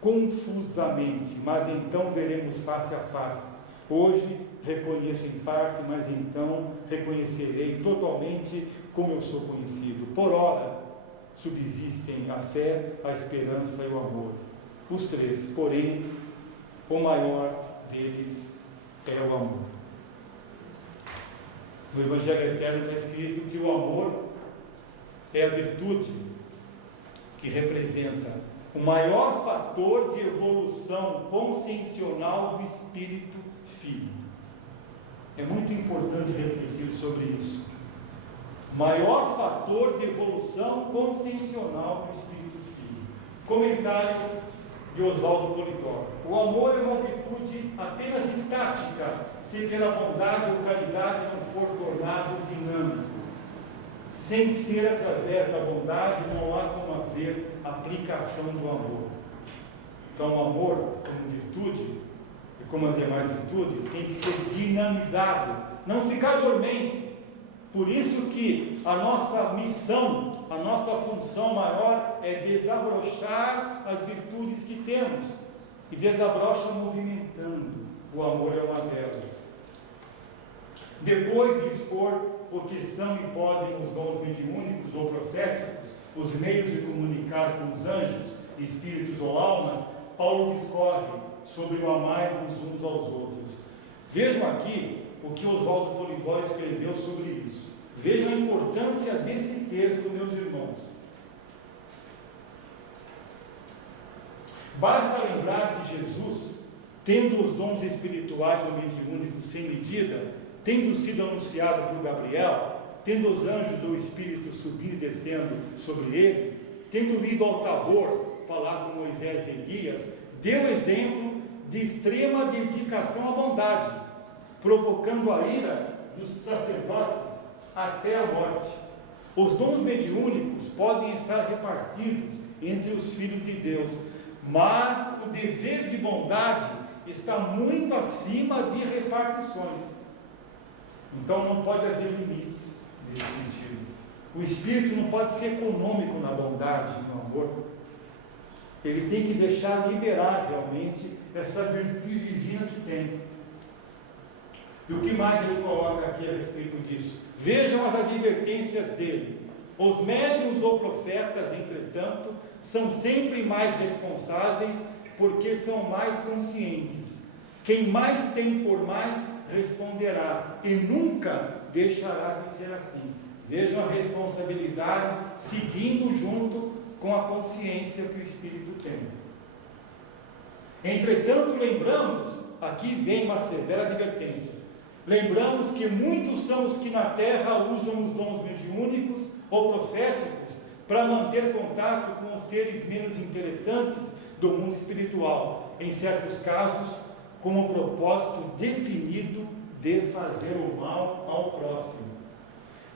confusamente, mas então veremos face a face. Hoje reconheço em parte, mas então reconhecerei totalmente como eu sou conhecido. Por ora subsistem a fé, a esperança e o amor. Os três, porém, o maior deles é o amor. No Evangelho Eterno está escrito que o amor é a virtude que representa o maior fator de evolução consciencial do Espírito Filho. É muito importante refletir sobre isso. Maior fator de evolução consciencial do Espírito Filho. Comentário de Oswaldo Polidoro. O amor é uma virtude apenas estática, se pela bondade ou caridade não for tornado dinâmico. Sem ser através da bondade, não há como haver aplicação do amor. Então, o amor, como virtude, e como as demais virtudes, tem que ser dinamizado, não ficar dormente. Por isso que a nossa missão, a nossa função maior é desabrochar as virtudes que temos. E desabrocha movimentando. O amor é uma delas. Depois de expor o que são e podem os dons mediúnicos ou proféticos, os meios de comunicar com os anjos, espíritos ou almas, Paulo discorre sobre o amai-vos uns aos outros. Vejam aqui o que Oswaldo Polidoro escreveu sobre isso. Vejam a importância desse texto, meus irmãos. Basta lembrar que Jesus, tendo os dons espirituais ou mediúnicos sem medida, tendo sido anunciado por Gabriel, tendo os anjos ou espíritos subindo e descendo sobre ele, tendo ido ao Tabor, falar com Moisés e Elias, deu exemplo de extrema dedicação à bondade, provocando a ira dos sacerdotes até a morte. Os dons mediúnicos podem estar repartidos entre os filhos de Deus, mas o dever de bondade está muito acima de repartições. Então não pode haver limites nesse sentido. O espírito não pode ser econômico na bondade, no amor. Ele tem que deixar liberar realmente essa virtude divina que tem. E o que mais ele coloca aqui a respeito disso? Vejam as advertências dele. Os médiuns ou profetas, entretanto, são sempre mais responsáveis porque são mais conscientes. Quem mais tem por mais responderá e nunca deixará de ser assim. Vejam a responsabilidade seguindo junto com a consciência que o Espírito tem. Entretanto, lembramos, aqui vem uma severa advertência, lembramos que muitos são os que na terra usam os dons mediúnicos ou proféticos para manter contato com os seres menos interessantes do mundo espiritual, em certos casos com o propósito definido de fazer o mal ao próximo.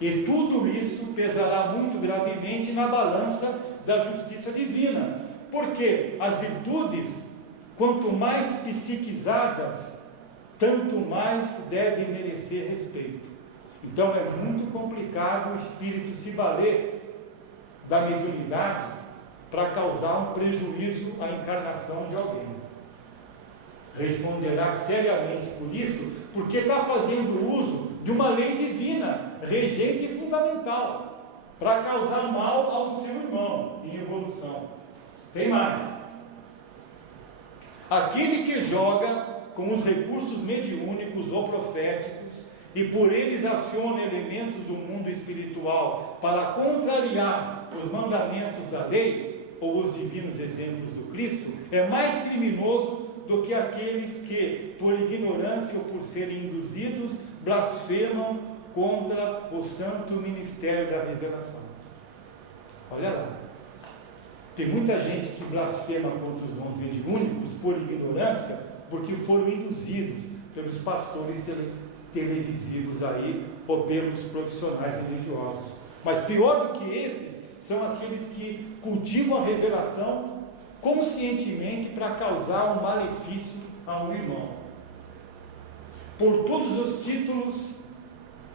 E tudo isso pesará muito gravemente na balança da justiça divina, porque as virtudes, quanto mais psiquizadas, tanto mais devem merecer respeito. Então é muito complicado o espírito se valer da mediunidade para causar um prejuízo à encarnação de alguém. Responderá seriamente por isso, porque está fazendo uso de uma lei divina, regente e fundamental, para causar mal ao seu irmão em evolução. Tem mais. Aquele que joga com os recursos mediúnicos ou proféticos e por eles aciona elementos do mundo espiritual para contrariar os mandamentos da lei, ou os divinos exemplos do Cristo, é mais criminoso do que aqueles que, por ignorância ou por serem induzidos, blasfemam contra o santo ministério da revelação. Olha lá, tem muita gente que blasfema contra os dons mediúnicos por ignorância, porque foram induzidos pelos pastores televisivos aí, ou pelos profissionais religiosos. Mas pior do que esses, são aqueles que cultivam a revelação conscientemente para causar um malefício a um irmão. Por todos os títulos,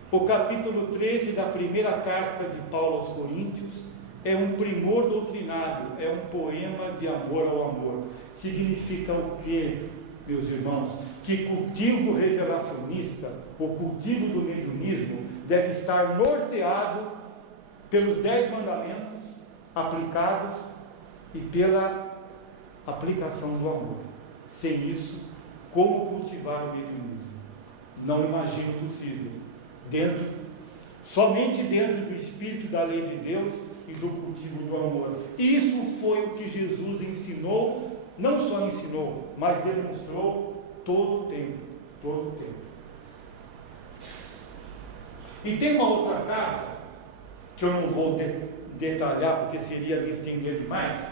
o capítulo 13 da primeira carta de Paulo aos Coríntios é um primor doutrinário, é um poema de amor ao amor. Significa o quê, meus irmãos? Que cultivo revelacionista, o cultivo do mediunismo, deve estar norteado pelos 10 mandamentos aplicados e pela aplicação do amor. Sem isso, como cultivar o mediunismo? Não imagino possível. Somente dentro do espírito da lei de Deus e do cultivo do amor. Isso foi o que Jesus ensinou, não só ensinou, mas demonstrou todo o tempo, todo o tempo. E tem uma outra carta, que eu não vou detalhar, porque seria me estender demais,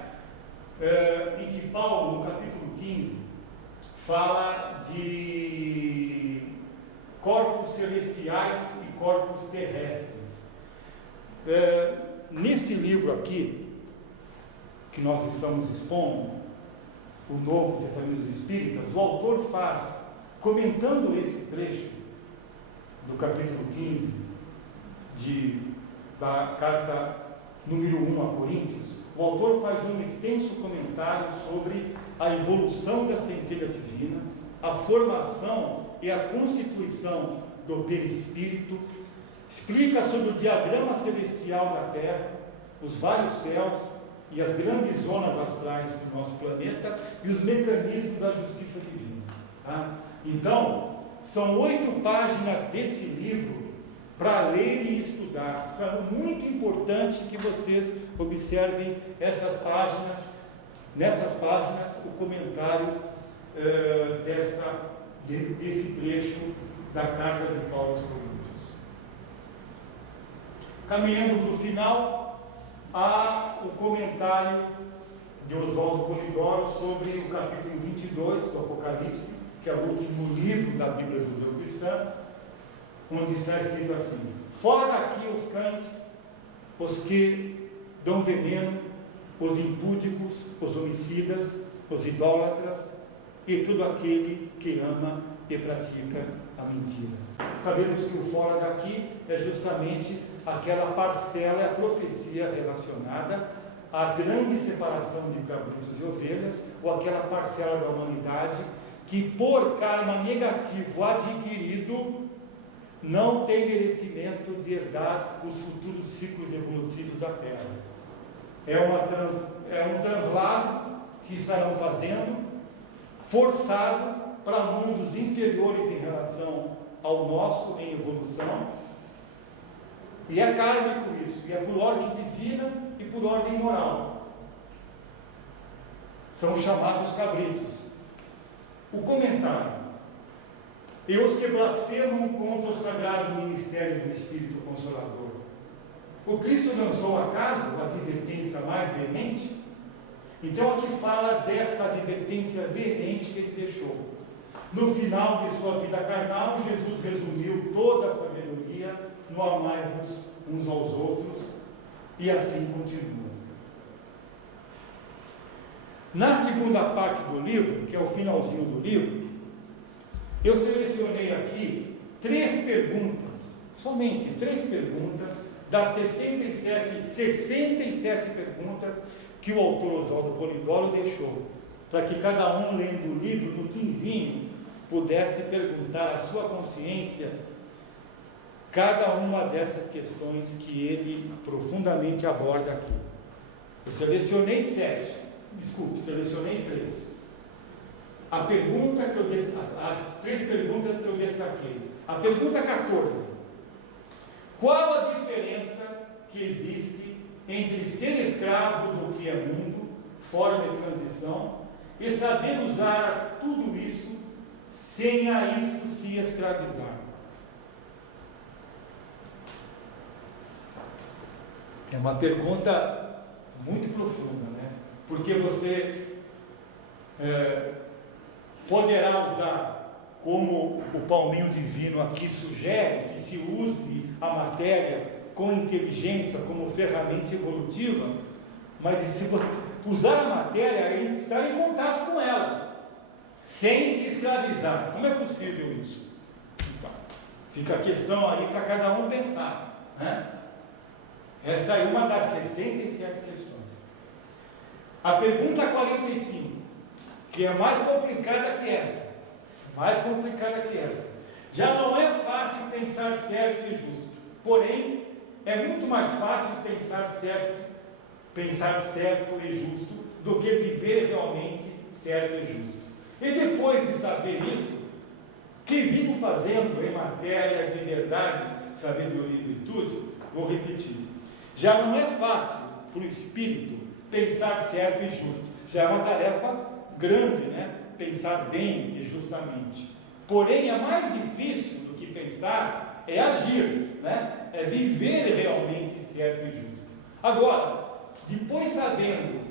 em que Paulo, no capítulo 15, fala de corpos celestiais e corpos terrestres. Neste livro aqui, que nós estamos expondo, o Novo Testamento dos Espíritas, o autor faz, comentando esse trecho do capítulo 15 da carta número 1 a Coríntios, o autor faz um extenso comentário sobre a evolução da centelha divina, a formação e a constituição do perispírito, explica sobre o diagrama celestial da Terra, os vários céus e as grandes zonas astrais do nosso planeta e os mecanismos da justiça divina. Tá? Então, são 8 páginas desse livro para ler e estudar. É muito importante que vocês observem essas páginas, nessas páginas, o comentário desse trecho da carta de Paulo aos Coríntios. Caminhando para o final, há o comentário de Oswaldo Polidoro sobre o capítulo 22 do Apocalipse, que é o último livro da Bíblia Judeu-Cristã, onde está escrito assim: fora daqui os cães, os que dão veneno, os impúdicos, os homicidas, os idólatras e todo aquele que ama e pratica a mentira. Sabemos que o fora daqui é justamente aquela parcela, a profecia relacionada à grande separação de cabritos e ovelhas, ou aquela parcela da humanidade que, por karma negativo adquirido, não tem merecimento de herdar os futuros ciclos evolutivos da Terra. É um translado que estarão fazendo, forçado para mundos inferiores em relação ao nosso em evolução, e é kármico isso, e é por ordem divina e por ordem moral. São chamados cabritos. O comentário: e os que blasfemam contra o sagrado ministério do Espírito Consolador. O Cristo lançou acaso a advertência mais veemente? Então aqui fala dessa advertência veemente que ele deixou. No final de sua vida carnal, Jesus resumiu toda a sabedoria no amai-vos uns aos outros, e assim continua. Na segunda parte do livro, que é o finalzinho do livro, eu selecionei aqui 3 perguntas, somente 3 perguntas, das 67 perguntas que o autor Oswaldo Polidoro deixou, para que cada um, lendo o livro, no finzinho, pudesse perguntar à sua consciência cada uma dessas questões que ele profundamente aborda aqui. Eu selecionei 3. A pergunta que as 3 perguntas que eu destaquei: A pergunta 14: qual a diferença que existe entre ser escravo do que é mundo, forma de transição, e saber usar tudo isso sem a isso se escravizar? É uma pergunta muito profunda, né? Porque você poderá usar, como o palminho divino aqui sugere, que se use a matéria com inteligência como ferramenta evolutiva, mas se você usar a matéria é estar em contato com ela, sem se escravizar. Como é possível isso? Então, fica a questão aí para cada um pensar, né? Esta é uma das 67 questões. A pergunta 45, que é mais complicada que essa, já não é fácil pensar certo e justo, porém é muito mais fácil pensar certo e justo do que viver realmente certo e justo. E depois de saber isso, que vivo fazendo em matéria de verdade, sabedoria e virtude, vou repetir. Já não é fácil para o espírito pensar certo e justo. Já é uma tarefa grande, né? Pensar bem e justamente. Porém, é mais difícil do que pensar é agir, né? É viver realmente certo e justo. Agora, depois sabendo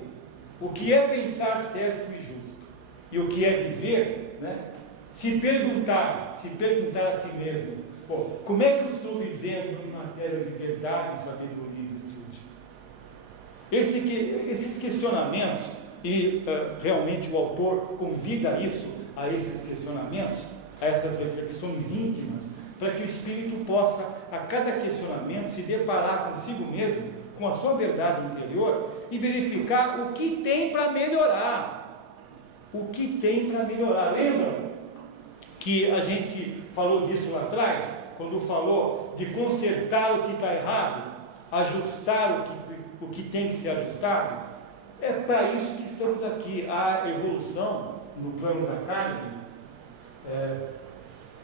o que é pensar certo e justo e o que é viver, né? Se perguntar a si mesmo: como é que eu estou vivendo em matéria de verdade, sabedoria e virtude? Esses questionamentos, e realmente o autor convida a esses questionamentos, a essas reflexões íntimas, para que o espírito possa, a cada questionamento, se deparar consigo mesmo, com a sua verdade interior, e verificar o que tem para melhorar. Lembram que a gente falou disso lá atrás, quando falou de consertar o que está errado, ajustar o que tem que ser ajustado? É para isso que estamos aqui. A evolução no plano da carne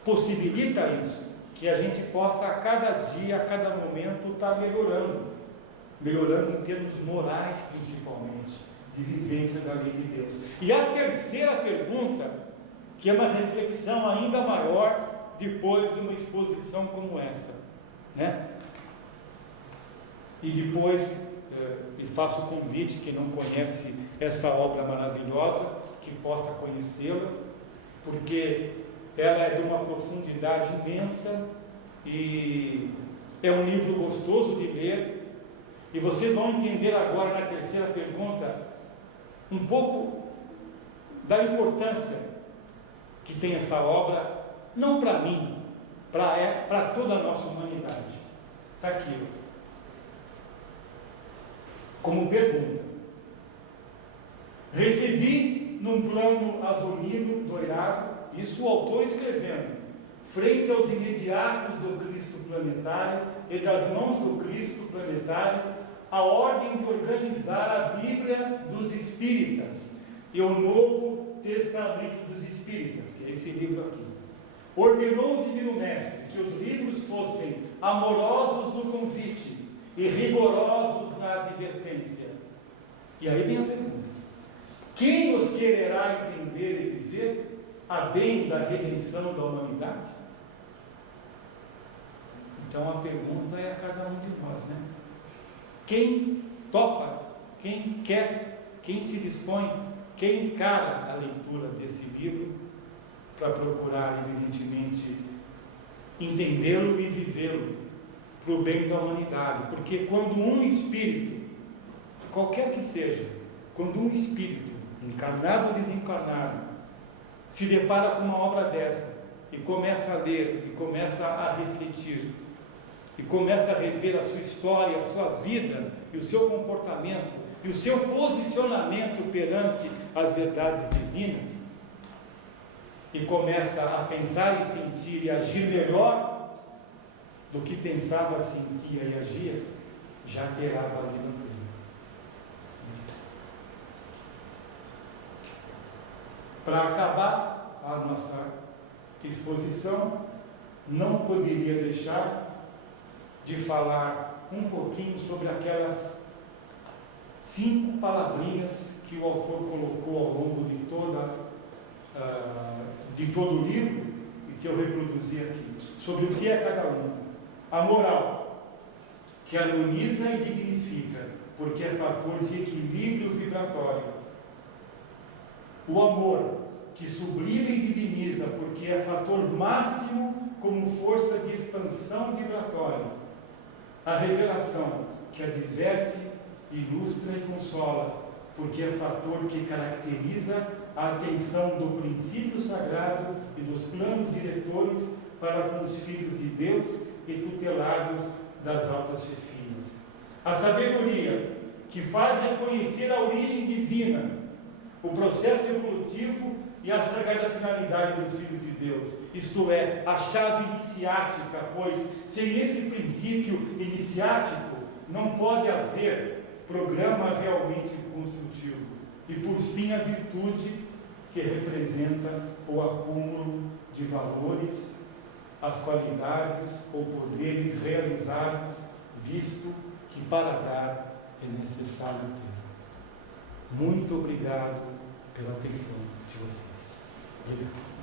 possibilita isso, que a gente possa a cada dia, a cada momento estar melhorando em termos morais principalmente, de vivência da lei de Deus. E a terceira pergunta, que é uma reflexão ainda maior depois de uma exposição como essa, né? E depois e faço o convite, quem não conhece essa obra maravilhosa, que possa conhecê-la, porque ela é de uma profundidade imensa e é um livro gostoso de ler. E vocês vão entender agora, na terceira pergunta, um pouco da importância que tem essa obra, não para mim, para toda a nossa humanidade. Está aqui, como pergunta: recebi num plano azulino doirado, isso o autor escrevendo, frente aos imediatos do Cristo planetário e das mãos do Cristo planetário, a ordem de organizar a Bíblia dos Espíritas e o Novo Testamento dos Espíritas, que é esse livro aqui. Ordenou o Divino Mestre que os livros fossem amorosos no convite e rigorosos na advertência. E aí vem a pergunta: quem os quererá entender e viver a bem da redenção da humanidade? Então a pergunta é a cada um de nós, né? Quem topa, quem quer, quem se dispõe, quem encara a leitura desse livro para procurar, evidentemente, entendê-lo e vivê-lo para o bem da humanidade. Porque quando um espírito, qualquer que seja, quando um espírito, encarnado ou desencarnado, se depara com uma obra dessa e começa a ler, e começa a refletir, e começa a rever a sua história, a sua vida, e o seu comportamento, e o seu posicionamento perante as verdades divinas, e começa a pensar e sentir e agir melhor do que pensava, sentia e agia, já terá valido a pena. Para acabar a nossa exposição, não poderia deixar de falar um pouquinho sobre aquelas 5 palavrinhas que o autor colocou ao longo de todo o livro e que eu reproduzi aqui, sobre o que é cada um. A moral, que harmoniza e dignifica, porque é fator de equilíbrio vibratório. O amor, que sublima e diviniza, porque é fator máximo como força de expansão vibratória. A revelação, que adverte, ilustra e consola, porque é fator que caracteriza a atenção do princípio sagrado e dos planos diretores para com os filhos de Deus e tutelados das altas chefias. A sabedoria, que faz reconhecer a origem divina, o processo evolutivo e a sagrada finalidade dos filhos de Deus, isto é, a chave iniciática, pois sem esse princípio iniciático não pode haver programa realmente construtivo. E por fim, a virtude, que representa o acúmulo de valores, as qualidades ou poderes realizados, visto que para dar é necessário ter. Muito obrigado pela atenção de vocês. Obrigado.